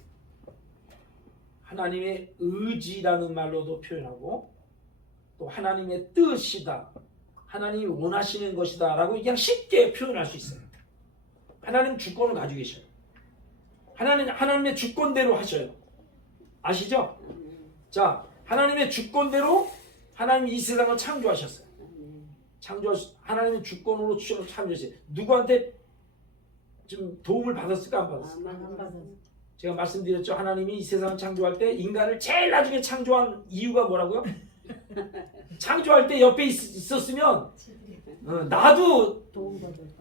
하나님의 의지라는 말로도 표현하고 또 하나님의 뜻이다. 하나님이 원하시는 것이다 라고 그냥 쉽게 표현할 수 있어요. 하나님 주권을 가지고 계셔요. 하나님의 주권대로 하셔요. 아시죠? 자, 하나님의 주권대로 하나님이 이 세상을 창조하셨어요. 하나님의 주권으로 창조하셨어요. 누구한테 좀 도움을 받았을까 안 받았을까? 안 받았어요. 제가 말씀드렸죠. 하나님이 이 세상을 창조할 때 인간을 제일 나중에 창조한 이유가 뭐라고요? 창조할 때 옆에 있었으면 나도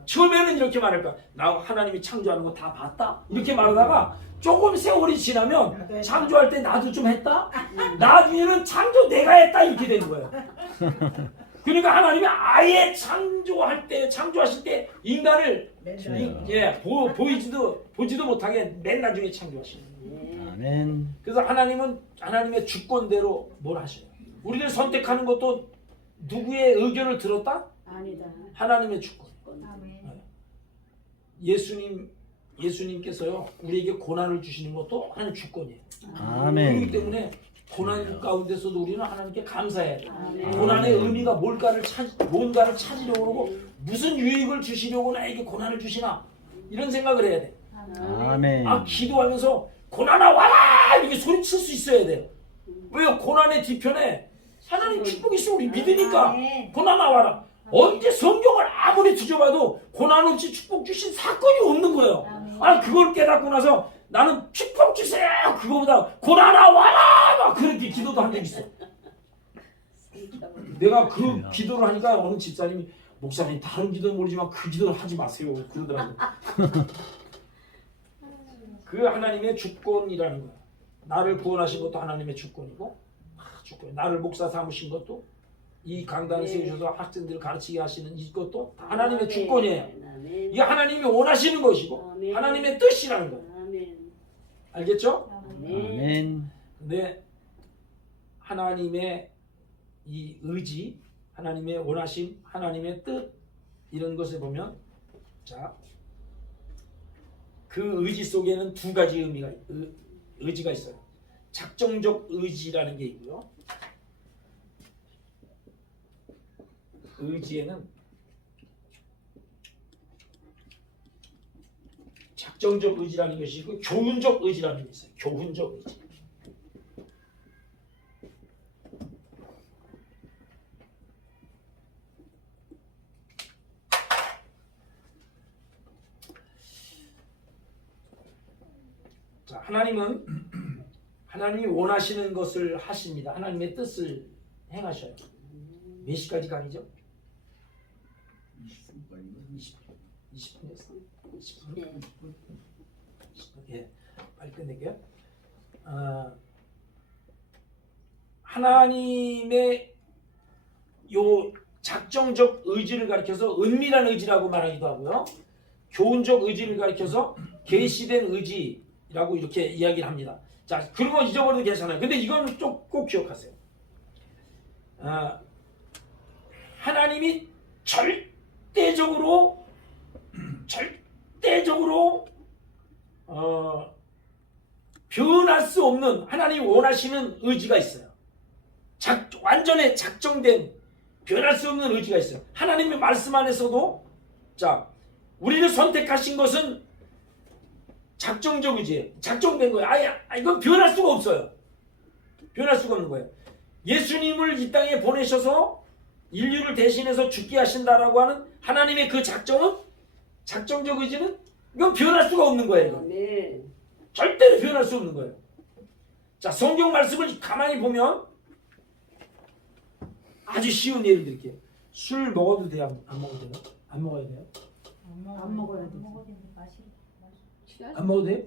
처음에는 이렇게 말할 거야. 나 하나님이 창조하는 거 다 봤다? 이렇게 말하다가 조금 세월이 지나면 창조할 때 나도 좀 했다? 나중에는 창조 내가 했다 이렇게 되는 거예요. 그러니까 하나님이 아예 창조하실 때 인간을 맨날 보지도 못하게 맨 나중에 창조하시는 거예요. 네. 아멘. 그래서 하나님은 하나님의 주권대로 뭘 하셔요. 우리를 선택하는 것도 누구의 의견을 들었다? 아니다. 하나님의 주권. 아멘. 예수님께서요 우리에게 고난을 주시는 것도 하나님의 주권이에요. 아멘. 그렇기 때문에 고난 가운데서도 우리는 하나님께 감사해야 돼요. 아멘. 고난의 의미가 뭔가를 찾으려고 그러고 무슨 유익을 주시려고 나에게 고난을 주시나 이런 생각을 해야 돼. 아멘. 기도하면서 고난아 와라 이렇게 소리칠 수 있어야 돼요. 왜요? 고난의 뒤편에 하나님 축복이 있어 우리 믿으니까 고난아 와라. 언제 성경을 아무리 뒤져봐도 고난 없이 축복 주신 사건이 없는 거예요. 그걸 깨닫고 나서 나는 축복 주세요 그거보다 고난아 와라 막 그렇게 기도도 한 적 있어. 내가 그 기도를 하니까 어느 집사님이 목사님 다른 기도는 모르지만 그 기도를 하지 마세요 그러더라고요. 그 하나님의 주권이라는 거야. 나를 구원하신 것도 하나님의 주권이고 주권. 나를 목사 삼으신 것도 이 강단을 세우셔서 학생들을 가르치게 하시는 이것도 다 하나님의 주권이에요. 이게 하나님이 원하시는 것이고 하나님의 뜻이라는 거예요. 알겠죠? 아멘. 근데 하나님의 이 의지, 하나님의 원하심, 하나님의 뜻 이런 것을 보면 자, 그 의지 속에는 두 가지 의지가 있어요. 작정적 의지라는 게 있고요. 의지에는 작정적 의지라는 것이 있고 교훈적 의지라는 게 있어요. 교훈적 의지. 자, 하나님이 원하시는 것을 하십니다. 하나님의 뜻을 행하셔요. 몇 시까지 강의죠? 20분 됐어. 20분? 예, 빨리 끝낼게요. 하나님의 요 작정적 의지를 가리켜서 은밀한 의지라고 말하기도 하고요. 교훈적 의지를 가리켜서 계시된 의지라고 이렇게 이야기를 합니다. 자, 그런 건 잊어버려도 괜찮아요. 근데 이건 좀 꼭 기억하세요. 하나님이 절대적으로 변할 수 없는 하나님이 원하시는 의지가 있어요. 완전히 작정된 변할 수 없는 의지가 있어요. 하나님의 말씀 안에서도 자 우리를 선택하신 것은 작정적 의지예요. 작정된 거예요. 이건 변할 수가 없어요. 변할 수가 없는 거예요. 예수님을 이 땅에 보내셔서 인류를 대신해서 죽게 하신다라고 하는 하나님의 그 작정은 작정적 의지는 이건 변할 수가 없는 거예요. 이건. 절대로 변할 수 없는 거예요. 자, 성경 말씀을 가만히 보면 아주 쉬운 예를 드릴게요. 술 먹어도 돼요? 안 먹어도 돼요? 안 먹어야 돼요? 안 먹어야 돼. 안 먹어도 돼요?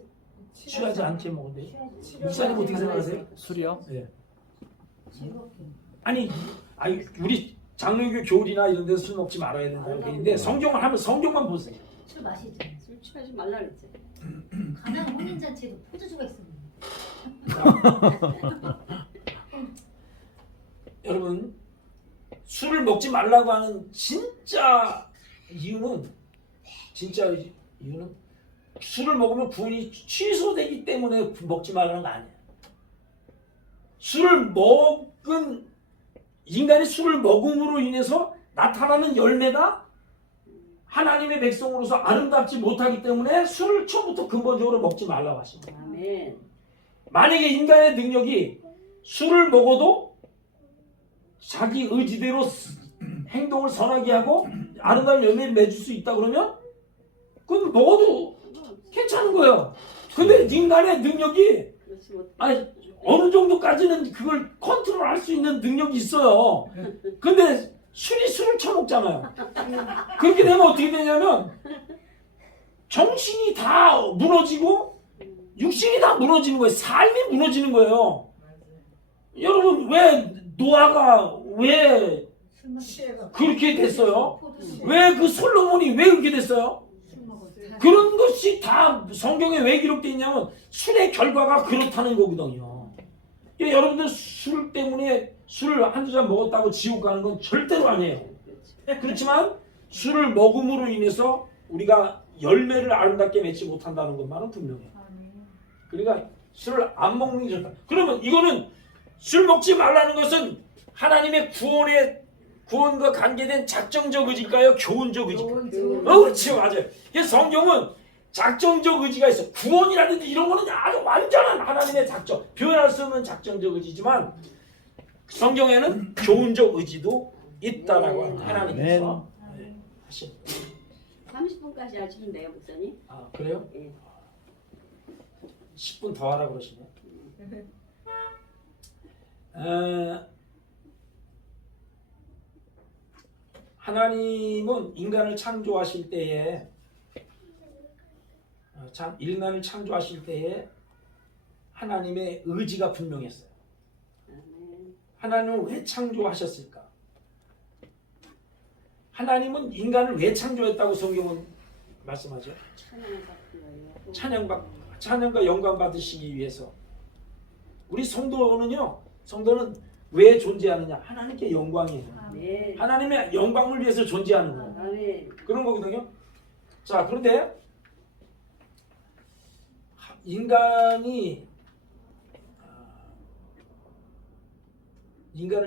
취하지 않게 먹어도 돼요? 목사님 어떻게 생각하세요? 술이요? 네. 아니 우리 장로교 교리나 이런 데서 술 먹지 말아야 된다고 돼 있는데 성경을 하면 성경만 보세요. 술 마시죠. 술 취하지 말라 그랬지. 가난 혼인잔치에도 포도주가 있습니다. 여러분 술을 먹지 말라고 하는 진짜 이유는 술을 먹으면 구원이 취소되기 때문에 먹지 말라는 거 아니에요. 인간이 술을 먹음으로 인해서 나타나는 열매가 하나님의 백성으로서 아름답지 못하기 때문에 술을 처음부터 근본적으로 먹지 말라고 하십니다. 아멘. 만약에 인간의 능력이 술을 먹어도 자기 의지대로 행동을 선하게 하고 아름다운 열매를 맺을 수 있다 그러면 그건 먹어도 괜찮은 거예요. 근데 인간의 능력이 어느 정도까지는 그걸 컨트롤할 수 있는 능력이 있어요. 근데 술을 처먹잖아요. 그렇게 되면 어떻게 되냐면 정신이 다 무너지고 육신이 다 무너지는 거예요. 삶이 무너지는 거예요. 여러분 왜 노아가 왜 취해서 그렇게 됐어요. 포도주 왜 그 솔로몬이 왜 그렇게 됐어요? 술 먹었어. 그런 것이 다 성경에 왜 기록되어 있냐면 술의 결과가 그렇다는 거거든요. 그러니까 여러분들 술 때문에 술을 한두 잔 먹었다고 지옥 가는 건 절대로 아니에요. 그렇지만 술을 먹음으로 인해서 우리가 열매를 아름답게 맺지 못한다는 것만은 분명해요. 그러니까 술을 안 먹는 게 좋다. 그러면 이거는 술 먹지 말라는 것은 하나님의 구원과 관계된 작정적 의지일까요? 교훈적 의지일까요? 그렇지, 맞아요. 그래서 성경은 작정적 의지가 있어. 구원이라든지 이런 거는 아주 완전한 하나님의 작정, 표현할 수 없는 작정적 의지지만 성경에는 교훈적 의지도 있다라고 합니다. 하나님께서 하신. 30분까지 하시는데요, 목사님? 아, 그래요? 예. 10분 더 하라 그러시네. 하나님은 인간을 창조하실 때에 인간을 창조하실 때에 하나님의 의지가 분명했어요. 하나님은 왜 창조하셨을까? 하나님은 인간을 왜 창조했다고 성경은 말씀하죠? 찬양과 영광 받으시기 위해서. 우리 성도는 왜 존재하느냐? 하나님께 영광이에요. 네. 하나님의 영광을 위해서 존재하는 거예요. 아멘. 그런 거거든요. 자, 그런데 인간을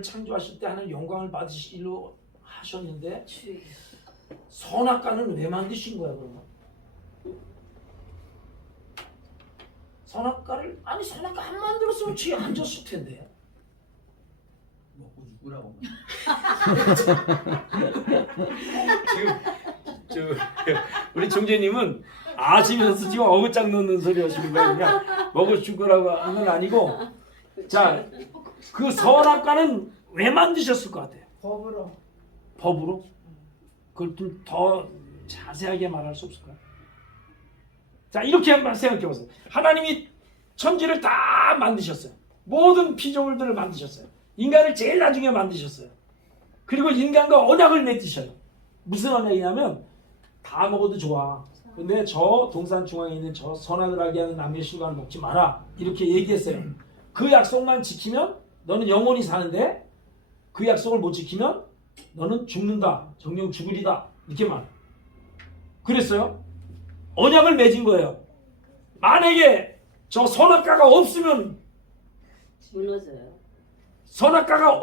창조하실 때 하나님 영광을 받으시기로 하셨는데 주의. 선악과는 왜 만드신 거야, 그러면? 선악과를 선악과 안 만들었으면 뒤에 앉았을 텐데. 먹고 죽으라고. 지금 우리 총재님은 아시면서 지금 어긋장 놓는 소리 하시는 거예요. 그냥 먹어 죽으라고 하는 건 아니고. 자, 그 선악과는 왜 만드셨을 것 같아요? 법으로. 법으로? 그걸 좀 더 자세하게 말할 수 없을까요? 자, 이렇게 한번 생각해 보세요. 하나님이 천지를 다 만드셨어요. 모든 피조물들을 만드셨어요. 인간을 제일 나중에 만드셨어요. 그리고 인간과 언약을 맺으셔요. 무슨 언약이냐면 다 먹어도 좋아. 근데 저 동산 중앙에 있는 저 선악을 알게 하는 나무의 실과를 먹지 마라. 이렇게 얘기했어요. 그 약속만 지키면 너는 영원히 사는데 그 약속을 못 지키면 너는 죽는다. 정령 죽으리다. 이렇게만. 그랬어요. 언약을 맺은 거예요. 만약에 저 선악과가 없으면 무너져요. 선악과가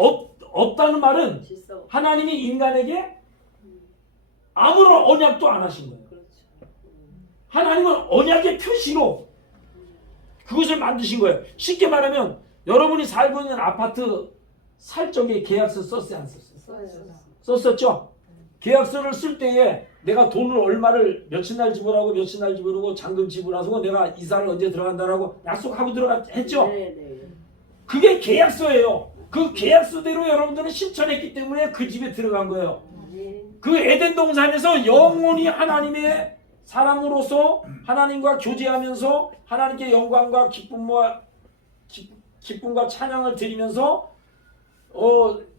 없다는 말은 질서. 하나님이 인간에게 아무런 언약도 안 하신 거예요. 그렇죠. 하나님은 언약의 표시로 그것을 만드신 거예요. 쉽게 말하면 여러분이 살고 있는 아파트 살 적에 계약서 썼어요, 안 썼어요? 썼었죠? 계약서를 쓸 때에 내가 돈을 얼마를 며칠 날 지불하고 며칠 날 지불하고 잔금 지불하고 내가 이사를 언제 들어간다라고 약속하고 들어갔죠? 네. 그게 계약서예요. 그 계약서대로 여러분들은 실천했기 때문에 그 집에 들어간 거예요. 네. 그 에덴 동산에서 영원히 하나님의 사람으로서 하나님과 교제하면서 하나님께 영광과 기쁨과 찬양을 드리면서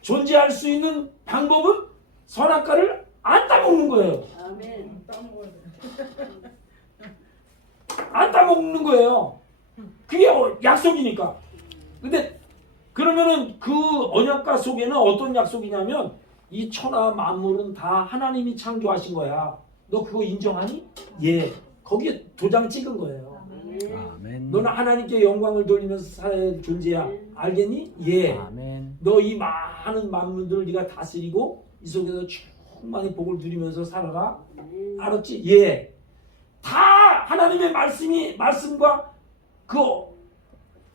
존재할 수 있는 방법은 선악과를 안 따먹는 거예요. 아멘. 따먹어야 돼. 안 따먹는 거예요. 그게 약속이니까. 근데 그러면은 그 언약과 속에는 어떤 약속이냐면 이 천하 만물은 다 하나님이 창조하신 거야. 너 그거 인정하니? 예. 거기에 도장 찍은 거예요. 아멘. 아멘. 너는 하나님께 영광을 돌리면서 살아야 존재야. 알겠니? 예. 아멘. 너 이 많은 만물들을 네가 다스리고 이 속에서 충만히 복을 누리면서 살아라. 아멘. 알았지? 예. 다 하나님의 말씀과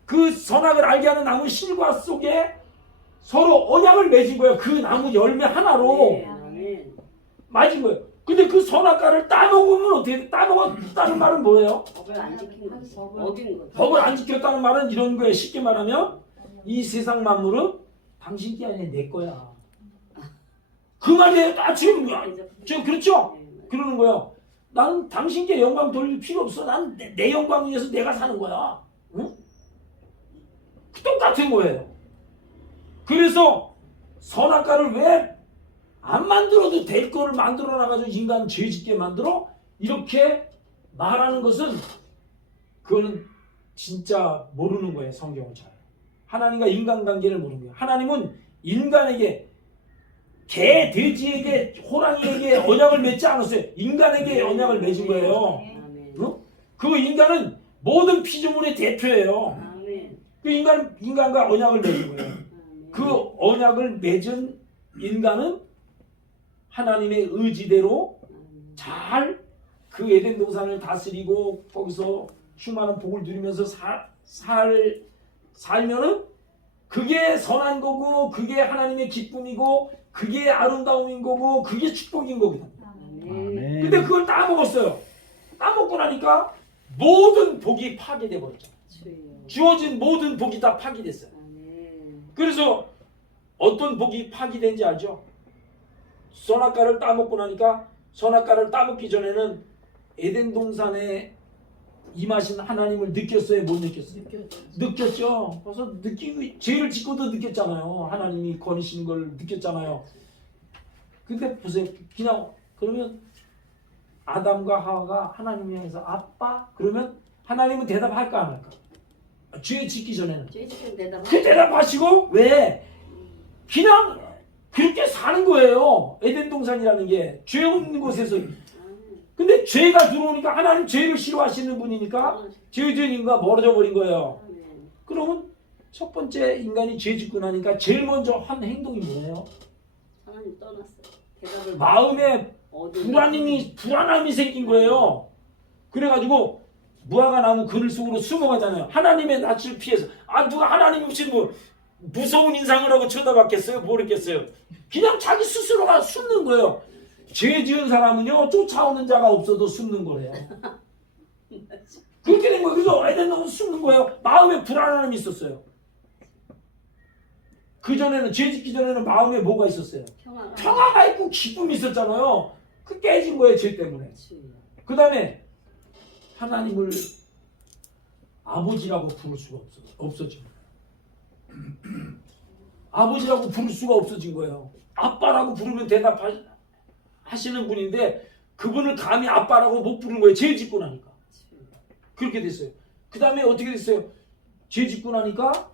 그 선악을 알게 하는 나무 실과 속에 서로 언약을 맺은 거예요. 그 나무 열매 하나로 네, 아멘. 맺은 거예요. 근데 그 선악과를 따먹으면 어떻게 돼? 따먹었다는 말은 뭐예요? 법을 안 지킨 거지. 어긴 거지. 법을 안 지켰다는 말은 이런 거예요. 쉽게 말하면 이 세상 만물은 당신 게 아니라 내 거야. 그 말이에요. 지금 그렇죠? 네, 그러는 거예요. 나는 당신께 영광 돌릴 필요 없어. 난 내 영광 위해서 내가 사는 거야. 응? 똑같은 거예요. 그래서 선악과를 왜 안 만들어도 될 거를 만들어 놔가지고 인간 죄 짓게 만들어 이렇게 말하는 것은 그거는 진짜 모르는 거예요. 성경을 잘. 하나님과 인간관계를 모르는 거예요. 하나님은 인간에게 개, 돼지에게, 호랑이에게 언약을 맺지 않았어요. 인간에게 언약을 맺은 거예요. 아멘. 어? 그 인간은 모든 피조물의 대표예요. 아멘. 그 인간과 언약을 맺은 거예요. 아멘. 그 언약을 맺은 인간은 하나님의 의지대로 아멘. 잘 그 에덴 동산을 다스리고 거기서 충만한 복을 누리면서 살면은 그게 선한 거고 그게 하나님의 기쁨이고 그게 아름다움인 거고 그게 축복인 거거든. 아멘. 근데 그걸 따먹었어요. 따먹고 나니까 모든 복이 파괴돼 버렸잖아. 주여. 주어진 모든 복이 다 파괴됐어요. 아멘. 그래서 어떤 복이 파괴된지 알죠? 선악과를 따먹고 나니까 선악과를 따먹기 전에는 에덴 동산에 임하신 하나님을 느꼈어요? 못 느꼈어요? 느꼈죠. 그래서 느끼고 죄를 짓고도 느꼈잖아요. 하나님이 거니신 걸 느꼈잖아요. 근데 보세요. 그냥 그러면 아담과 하와가 하나님을 향해서 아빠? 그러면 하나님은 대답할까 안 할까? 죄 짓기 전에는. 죄 지금 대답. 그 대답하시고 왜? 그냥 그렇게 사는 거예요. 에덴 동산이라는 게 죄 없는 곳에서. 근데 죄가 들어오니까 하나님 죄를 싫어하시는 분이니까 죄인과 멀어져 버린 거예요. 아멘. 그러면 첫 번째 인간이 죄 짓고 나니까 제일 먼저 한 행동이 뭐예요? 하나님 떠났어요. 대답을 마음에 불안함이 생긴 거예요. 그래가지고 무화과 나무 그늘 속으로 숨어가잖아요. 하나님의 낯을 피해서. 누가 하나님 없이 뭐 무서운 인상을 하고 쳐다봤겠어요? 모르겠어요. 그냥 자기 스스로가 숨는 거예요. 죄 지은 사람은요 쫓아오는 자가 없어도 숨는 거래요. 그렇게 된 거예요. 그래서 에덴 숨는 거예요. 마음에 불안함이 있었어요. 그 전에는 죄 짓기 전에는 마음에 뭐가 있었어요? 평화가 있고 기쁨이 있었잖아요. 그 깨진 거예요. 죄 때문에. 그 다음에 하나님을 아버지라고 부를 수가 없어진 거예요. 아버지라고 부를 수가 없어진 거예요. 아빠라고 부르면 대답하시는 분인데 그분을 감히 아빠라고 못 부르는 거예요. 죄 짓고 나니까. 그렇게 됐어요. 그 다음에 어떻게 됐어요? 죄 짓고 나니까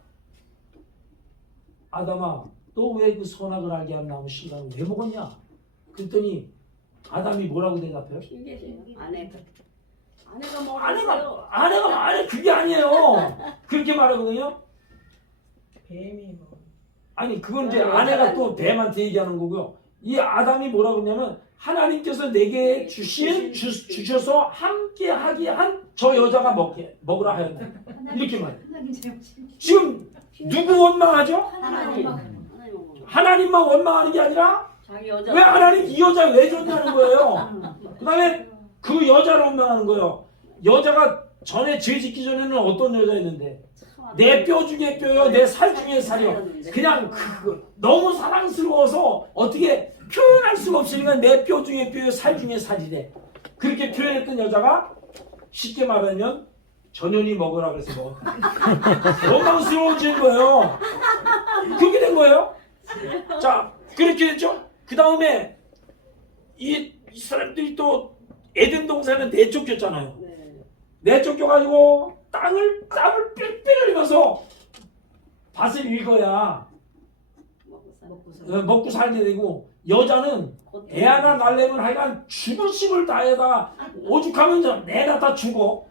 아담아 너 왜 그 선악을 알게 한 나무 씨앗을 왜 먹었냐? 그랬더니 아담이 뭐라고 대답해요? 핑계세요. 아내가 먹었어요. 아내가 그게 아니에요. 그렇게 말하거든요. 뱀이 뭐 아니 그건 이제 아내가 또 뱀한테 얘기하는 거고요. 이 아담이 뭐라고 하냐면 하나님께서 내게 주셔서 함께 하게 한 저 여자가 먹으라 하였다. 이렇게 말해요. 하나님 잘못. 지금 누구 원망하죠? 하나님. 하나님만 원망하는 게 아니라 자기 여자. 왜 하나님 이 여자 왜 줬냐는 거예요. 그 다음에 그 여자를 원망하는 거예요. 여자가 전에 죄 짓기 전에는 어떤 여자였는데 내 뼈 중에 뼈요 내 살 중에 살이요. 그냥 너무 사랑스러워서 어떻게 표현할 수가 없으니까 내 뼈 중에 뼈요 살 중에 살이래. 그렇게 표현했던 여자가 쉽게 말하면 전현이 먹으라 그래서 먹었다. 원망스러워진 거예요. 그렇게 된 거예요. 자 그렇게 됐죠. 그 다음에 이 사람들이 또 에덴 동산은 내쫓겼잖아요. 내쫓겨가지고 땀을 빽빽 흘리면서 밭을 읽어야 먹고 살게 되고 여자는 애 하나 낳으려면 하여간 죽을 힘을 다해다 오죽하면 내가 다 죽어.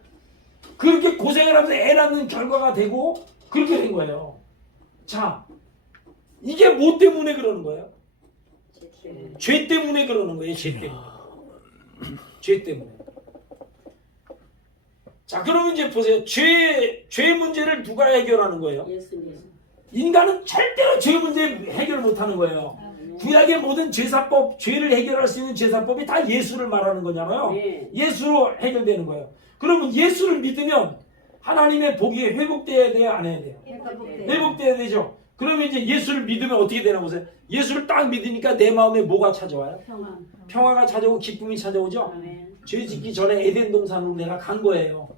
그렇게 고생을 하면서 애 낳는 결과가 되고 그렇게 된 거예요. 자 이게 뭐 때문에 그러는 거예요? 죄 때문에 그러는 거예요. 죄 때문에. 죄 때문에. 자 그러면 이제 보세요. 죄 문제를 누가 해결하는 거예요? 예수님. 인간은 절대로 죄 문제 해결 못하는 거예요. 구약의 모든 제사법, 죄를 해결할 수 있는 제사법이 다 예수를 말하는 거잖아요. 네. 예수로 해결되는 거예요. 그러면 예수를 믿으면 하나님의 복이 회복돼야 돼요? 안 해야 돼요? 회복돼야 되죠. 그러면 이제 예수를 믿으면 어떻게 되나 보세요. 예수를 딱 믿으니까 내 마음에 뭐가 찾아와요? 평화가 찾아오고 기쁨이 찾아오죠. 아멘. 죄 짓기 전에 에덴 동산으로 내가 간 거예요.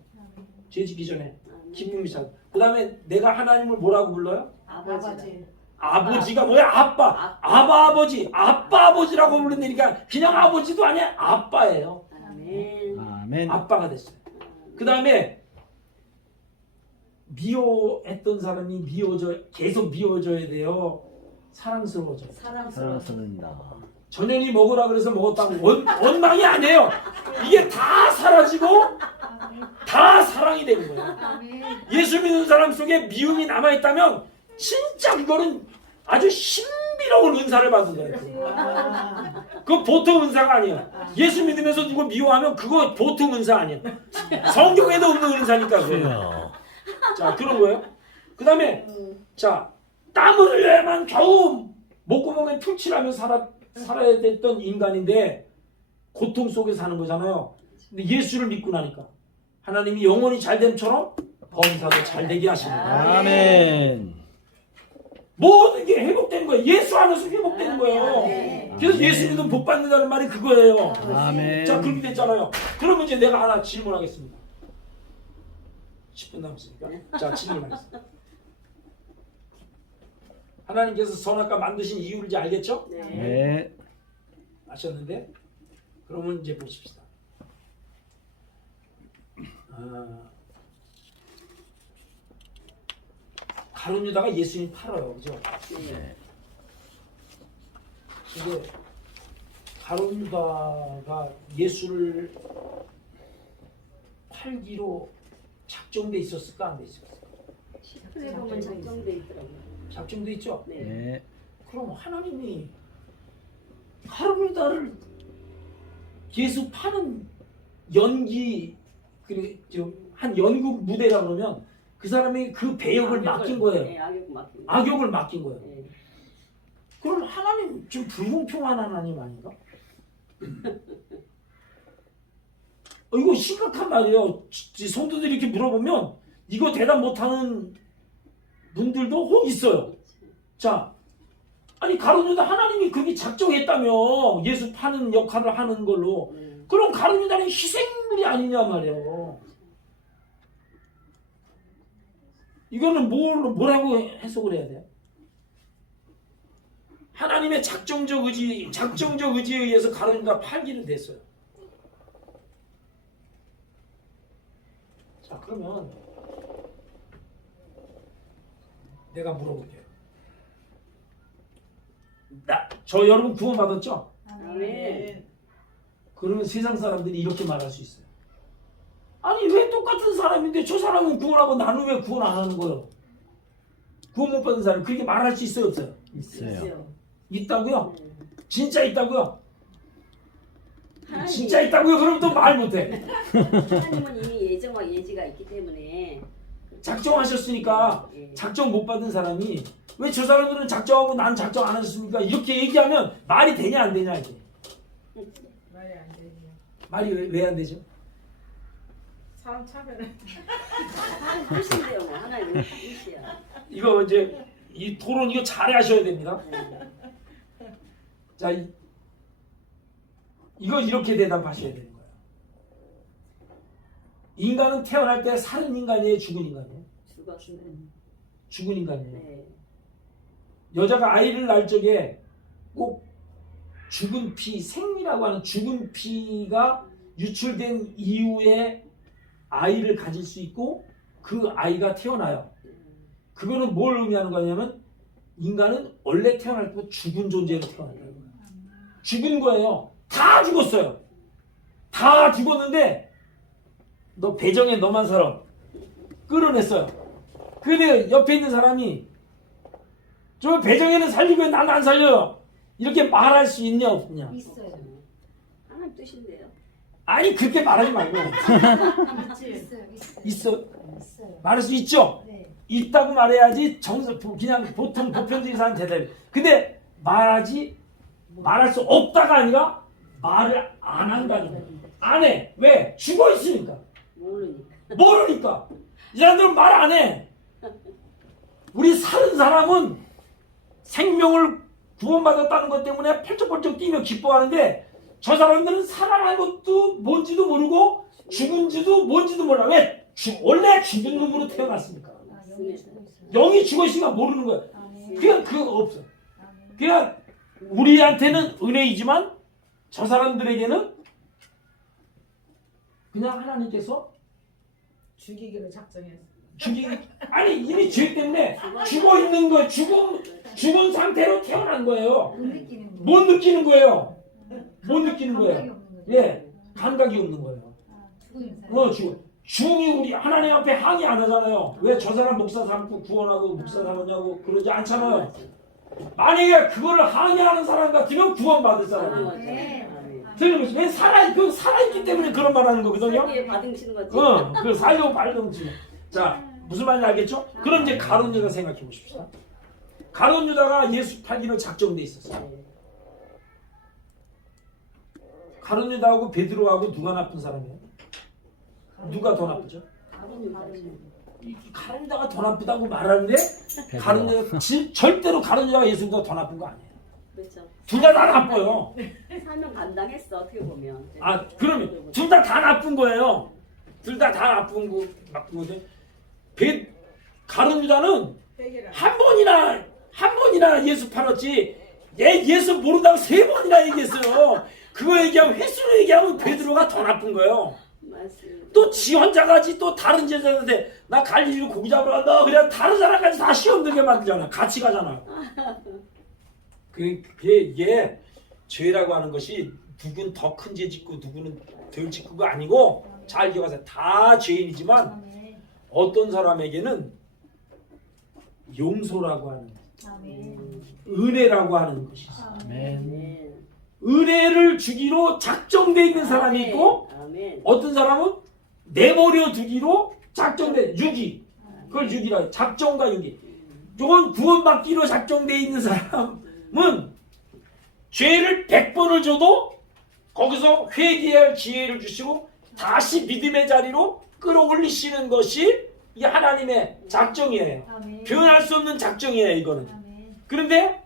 죄 짓기 전에 기쁨이 찾아. 그 다음에 내가 하나님을 뭐라고 불러요? 아버지. 아버지가 뭐야? 아빠. 아버지. 아버지라고 부르니까 그냥 아버지도 아니야. 아빠예요. 아멘. 아멘. 아빠가 됐어요. 그 다음에 미워했던 사람이 계속 미워져야 돼요. 사랑스러워져요. 사랑스러운다. 전현이 먹으라 그래서 먹었다고 원망이 아니에요. 이게 다 사라지고 다 사랑이 되는 거예요. 아멘. 예수 믿는 사람 속에 미움이 남아있다면 진짜 그거는 아주 신비로운 은사를 받은 거예요. 아, 그거 보통 은사가 아니에요. 예수 믿으면서 누구 미워하면 그거 보통 은사 아니에요. 성경에도 없는 은사니까 그래요. 자, 그런 거예요. 그 다음에 자, 땀을 흘려야만 겨우 목구멍에 풀칠하며 살아야 됐던 인간인데 고통 속에 사는 거잖아요. 근데 예수를 믿고 나니까 하나님이 영원히 잘됨처럼 범사도 잘되게 하십니다. 아멘. 모든 게 회복된 거예요. 예수 안에서 회복되는 거예요. 아멘. 그래서 예수 믿으면 복 받는다는 말이 그거예요. 아멘. 자, 그렇게 됐잖아요. 그러면 이제 내가 하나 질문하겠습니다. 10분 남았으니까. 자, 질문하겠습니다. 하나님께서 선악과 만드신 이유를 이제 알겠죠? 네. 네. 아셨는데? 그러면 이제 보십시다. 가룟 유다가 예수님 팔아요. 그죠? 네. 근데 가룟 유다가 예수를 팔기로 작정돼 있었을까 안 돼 있었을까? 그래 보면 작정돼 있더라고요. 작정돼 있죠? 네. 네. 그럼 하나님이 가룟 유다를 예수 파는 연기 한 연극 무대라 그러면 그 사람이 그 배역을 맡긴 거예요. 네, 악역을 맡긴 거예요. 악역을 맡긴 거예요. 네. 그럼 하나님 좀 불공평한 하나님 아닌가? 이거 심각한 말이에요. 성도들이 이렇게 물어보면 이거 대답 못하는 분들도 혹 있어요. 자, 아니 가룟 유다 하나님이 그게 작정했다며 예수 파는 역할을 하는 걸로. 그럼 가룟 유다는 희생물이 아니냐 말이에요. 이거는 뭐라고 해석을 해야 돼요? 하나님의 작정적 의지에 의해서 가룟 유다가 팔기는 됐어요. 자, 그러면 내가 물어볼게요. 저 여러분 구원 받았죠? 아멘. 그러면 세상 사람들이 이렇게 말할 수 있어요. 아니 왜 똑같은 사람인데 저 사람은 구원하고 나는 왜 구원 안 하는 거예요? 구원 못 받은 사람 그렇게 말할 수 있어요 없어요? 있어요. 있다고요? 진짜 있다고요? 하나님, 진짜 있다고요? 그럼 또 말 못해. 하나님은 이미 예정과 예지가 있기 때문에 작정하셨으니까 예. 작정 못 받은 사람이 왜 저 사람들은 작정하고 난 작정 안 하셨습니까? 이렇게 얘기하면 말이 되냐 안 되냐 이게. 말이 안 되네요. 말이 왜 안 되죠? 사람 차별을. 하나님 뜻인데요, 뭐 하나님 뜻이야. 이거 이제 이 토론 이거 잘 하셔야 됩니다. 네. 자, 이거 이렇게 대답하셔야 되는 거예요. 인간은 태어날 때 살은 인간이에요, 죽은 인간이에요? 죽었어요. 죽은 인간이에요. 네. 여자가 아이를 낳을 적에 꼭 죽은 피, 생리라고 하는 죽은 피가 유출된 이후에 아이를 가질 수 있고 그 아이가 태어나요. 그거는 뭘 의미하는 거냐면 인간은 원래 태어날 때 죽은 존재로 태어난다. 죽은 거예요. 다 죽었어요. 다 죽었는데 너 배정에 너만 살아. 끌어냈어요. 근데 옆에 있는 사람이 저 배정에는 살리고 난 안 살려요. 이렇게 말할 수 있냐 없냐? 있어요. 하나님 뜻인데요. 아니 그렇게 말하지 말고 있어요. 있어 있어요. 말할 수 있죠. 네. 있다고 말해야지 그냥 보통 보편적인 사람 대답이. 근데 말할 수 없다가 아니라 말을 안 한다는 거야. 안 해. 왜? 죽어 있으니까. 모르니까. 이 사람들은 말 안 해. 우리 사는 사람은 생명을 구원받았다는 것 때문에 펄쩍펄쩍 뛰며 기뻐하는데 저 사람들은 살아난 것도 뭔지도 모르고 죽은지도 뭔지도 몰라. 왜? 원래 죽은 놈으로 태어났으니까. 아, 영이 죽어 있어요. 영이 죽어 있으니까 모르는 거야. 아멘. 그냥 그거 없어. 그냥 우리한테는 은혜이지만 저 사람들에게는 그냥 하나님께서 죽이기로 작정했어. 아니 이미 죄 때문에 죽어 있는 거예요. 죽은 상태로 태어난 거예요. 못 느끼는 거. 못 느끼는 거예요. 못 느끼는 감각이 거예요. 없는 거죠. 예, 감각이 없는 거예요. 죽어 있는 사람. 죽음이 우리 하나님 앞에 항의 안 하잖아요. 왜 저 사람 목사 삼고 구원하고 목사 삼았냐고 그러지 않잖아요. 만약에 그거를 항의하는 사람 같으면 구원받을 사람이에요. 들리는 거지. 왜 살아있기 때문에 그런 말 하는 거거든요. 사기에 받으시는 거지. 그 살려고 발동치. 자, 무슨 말인지 알겠죠? 그럼 이제 가룟 유다 생각해 보십시다. 가룟 유다가 예수 팔기로 작정돼 있었어요. 가룟 유다하고 베드로하고 누가 나쁜 사람이에요? 누가 더 나쁘죠? 가룟 유다가 더 나쁘다고 말하는데 가룟 유다 절대로 가룟 유다가 예수보다 더 나쁜 거 아니에요. 그렇죠. 둘 다 나빠요. 사명 감당했어 어떻게 보면. 아, 그러면 둘 다 나쁜 거예요. 둘 다 나쁜 건데 가룟 유다는 회개를 한 번이나 예수 팔았지. 예수 모른다고 3번이나 얘기했어요. 그거 얘기하면 횟수로 얘기하면 베드로가 더 나쁜 거예요. 맞습니다. 또 지 혼자 가지 또 다른 제자들한테 나 갈릴리로 고기 잡으러 간다. 그냥 다른 사람까지 다 시험 들게 만들잖아. 같이 가잖아. 이게 죄라고 하는 것이 누군 더 큰 죄 짓고 누구는 덜 짓고가 아니고 잘 기억하세요. 다 죄인이지만 아멘. 어떤 사람에게는 용서라고 하는 아멘. 은혜라고 하는 것이 있어요. 아멘. 네. 은혜를 주기로 작정돼 있는 사람이 있고 아멘. 어떤 사람은 내버려 두기로 작정돼 유기 그걸 유기라 해요. 작정과 유기. 이건 구원받기로 작정돼 있는 사람은 죄를 100번을 줘도 거기서 회개할 기회를 주시고 다시 믿음의 자리로 끌어올리시는 것이 이 하나님의 작정이에요. 아멘. 표현할 수 없는 작정이에요, 이거는. 아멘. 그런데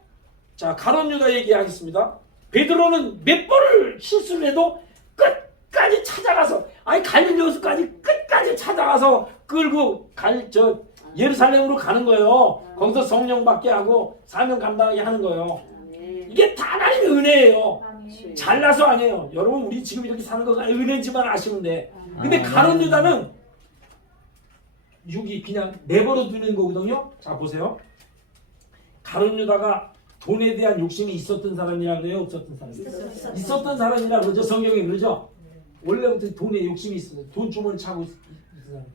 자, 가룟 유다 얘기하겠습니다. 베드로는 몇 번을 실수를 해도 끝까지 찾아가서 갈릴리 호수까지 끝까지 찾아가서 끌고 예루살렘으로 가는 거예요. 거기서 성령 받게 하고 사명 감당하게 하는 거예요. 아멘. 이게 다 하나님의 은혜예요. 아멘. 잘나서 아니에요. 여러분 우리 지금 이렇게 사는 거 은혜지만 아시는데 근데 가룟 유다는 육이 그냥 내버려 두는 거거든요. 자 보세요. 가룟 유다가 돈에 대한 욕심이 있었던 사람이라 그래요? 없었던 사람이에요? 있었던 사람이라 그러죠. 성경에 그러죠. 원래부터 돈에 욕심이 있었어요. 돈 주머니 차고 있었던 사람.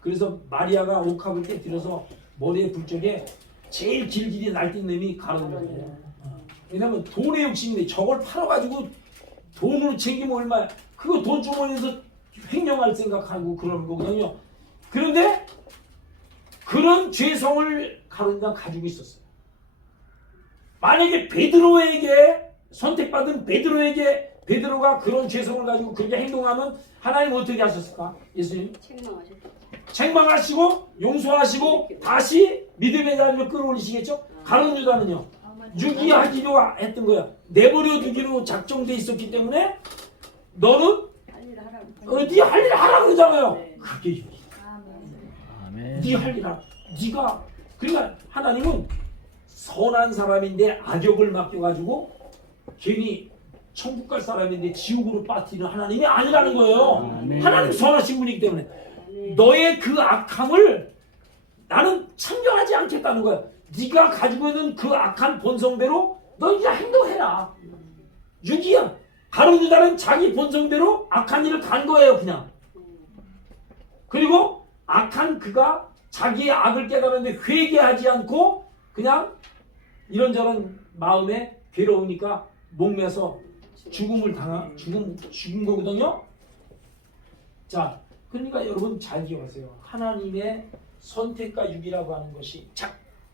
그래서 마리아가 옥합을 깨뜨려서 머리에 불 적에 제일 길길이 날뛴 놈이 가룟 유다예요. 왜냐면 돈에 욕심인데 저걸 팔아가지고 돈으로 챙기면 얼마야. 그거 돈 주머니에서 횡령할 생각하고 그러는 거거든요. 그런데 그런 죄성을 가룟 유다가 가지고 있었어요. 만약에 베드로에게 선택받은 베드로가 그런 죄성을 가지고 그렇게 행동하면 하나님 어떻게 하셨을까? 예수님 책망하셨죠. 책망하시고 용서하시고 다시 믿음의 자리로 끌어올리시겠죠? 가룟 유다는요 유기하기로 했던 거야. 내버려 두기로 작정돼 있었기 때문에 너는 할 일을 하라고. 네 할 일 하라 그러잖아요. 네. 그게 유기. 아멘. 네 할 일 하라. 네가 그러니까 하나님은 선한 사람인데 악역을 맡겨가지고 괜히 천국 갈 사람인데 지옥으로 빠뜨리는 하나님이 아니라는 거예요. 아멘. 하나님 선하신 분이기 때문에 아멘. 너의 그 악함을 나는 참견하지 않겠다는 거야. 네가 가지고 있는 그 악한 본성대로 너 이제 행동해라. 유기야. 가룟 유다는 자기 본성대로 악한 일을 간 거예요, 그냥. 그리고 악한 그가 자기의 악을 깨달았는데 회개하지 않고 그냥 이런저런 마음에 괴로우니까 목매서 죽은 거거든요. 자, 그러니까 여러분 잘 기억하세요. 하나님의 선택과 유기라고 하는 것이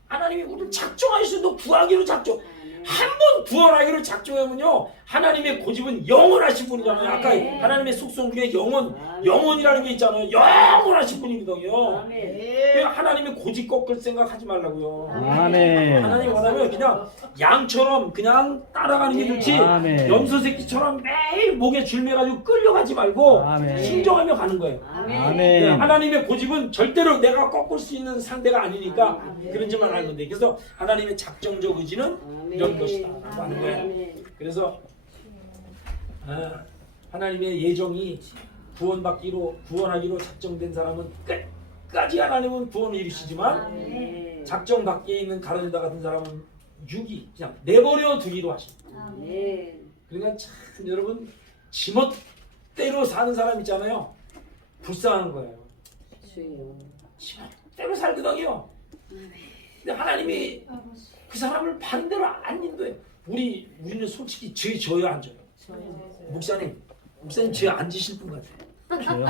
하나님이 우리를 작정하시도 구하기로 작정. 한 번 구원하기로 작정하면요 하나님의 고집은 영원하신 분이잖아요. 아까 아멘. 하나님의 속성 중에 영원, 아멘. 영원이라는 게 있잖아요. 영원하신 분이거든요. 아멘. 그러니까 하나님의 고집 꺾을 생각하지 말라고요. 아멘. 하나님 원하면 그냥 양처럼 그냥 따라가는 게 좋지 아멘. 염소 새끼처럼 매일 목에 줄 매가지고 끌려가지 말고 아멘. 순종하며 가는 거예요. 아멘. 아멘. 하나님의 고집은 절대로 내가 꺾을 수 있는 상대가 아니니까 아멘. 그런지만 알면 돼. 그래서 하나님의 작정적 의지는 아멘. 이런 것이다 라고 하는 거예요. 아멘. 그래서 하나님의 예정이 구원하기로 작정된 사람은 끝까지 하나님은 구원을 이루시지만 아멘. 작정 밖에 있는 가르다 같은 사람은 그냥 내버려 두기로 하십니다. 아멘. 그러니까 참 여러분 지멋대로 사는 사람 있잖아요. 불쌍한 거예요. 주여. 지멋대로 살거든요. 근데 하나님이 그 사람을 반대로 안 인도해요. 우리는 솔직히 죄 져요 안 져요? 목사님 죄 안 지실 분 같아요. 저요?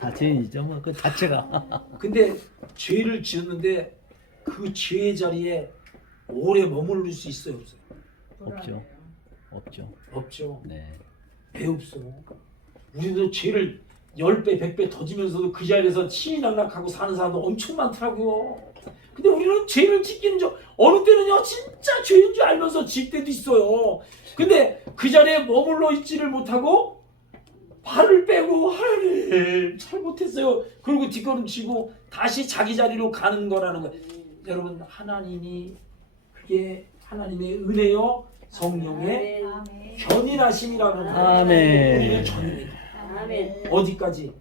다 죄인이죠 뭐 그 자체가. 근데 죄를 지었는데 그 죄의 자리에 오래 머무를 수 있어요 없어요? 없죠. 없죠. 없죠. 네. 왜 없어? 우리도 죄를 10배 100배 더 지면서도 그 자리에서 신이낙낙하고 사는 사람도 엄청 많더라고요. 근데 우리는 죄를 짓기는 어느 때는요 진짜 죄인 줄 알면서 질 때도 있어요. 근데 그 자리에 머물러 있지를 못하고 발을 빼고 하나님 잘못했어요. 그리고 뒷걸음치고 다시 자기 자리로 가는 거라는 거예요. 여러분 하나님이 그게 하나님의 은혜요 성령의 아멘. 견인하심이라는 거예요. 아멘. 우리는 견인해. 아멘. 어디까지?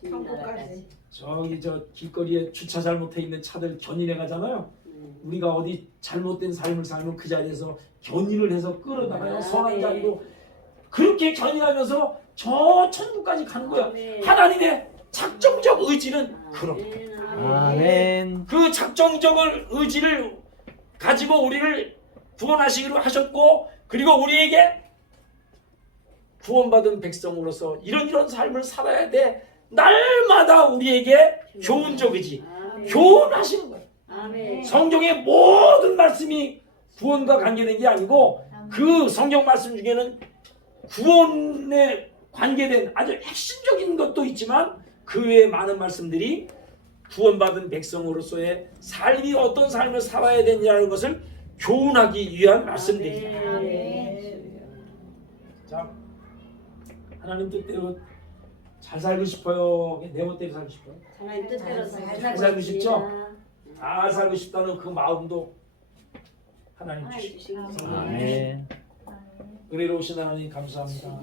천국까지. 저기 저 길거리에 주차 잘못해 있는 차들 견인해 가잖아요. 우리가 어디 잘못된 삶을 살면 그 자리에서 견인을 해서 끌어다가요 선한 자리로 그렇게 견인하면서 저 천국까지 가는 거야. 아멘. 하나님의 작정적 의지는 그런 거예요. 아멘. 그 작정적 의지를 가지고 우리를 구원하시기로 하셨고 그리고 우리에게 구원받은 백성으로서 이런 삶을 살아야 돼. 날마다 우리에게 교훈적 의지, 아멘. 교훈하시는 거예요. 아멘. 성경의 모든 말씀이 구원과 관계된 게 아니고 그 성경 말씀 중에는 구원에 관계된 아주 핵심적인 것도 있지만 그 외에 많은 말씀들이 구원받은 백성으로서의 삶이 어떤 삶을 살아야 되느냐는 것을 교훈하기 위한 말씀들입니다. 아멘. 자, 하나님 뜻대로 잘 살고 싶어요? 내 멋대로 살고 싶어요? 하나님 뜻대로 잘 살고 싶죠? 잘 살고 싶다는 그 마음도 하나님 주시고 주시고 아멘. 은혜로우신 하나님 감사합니다.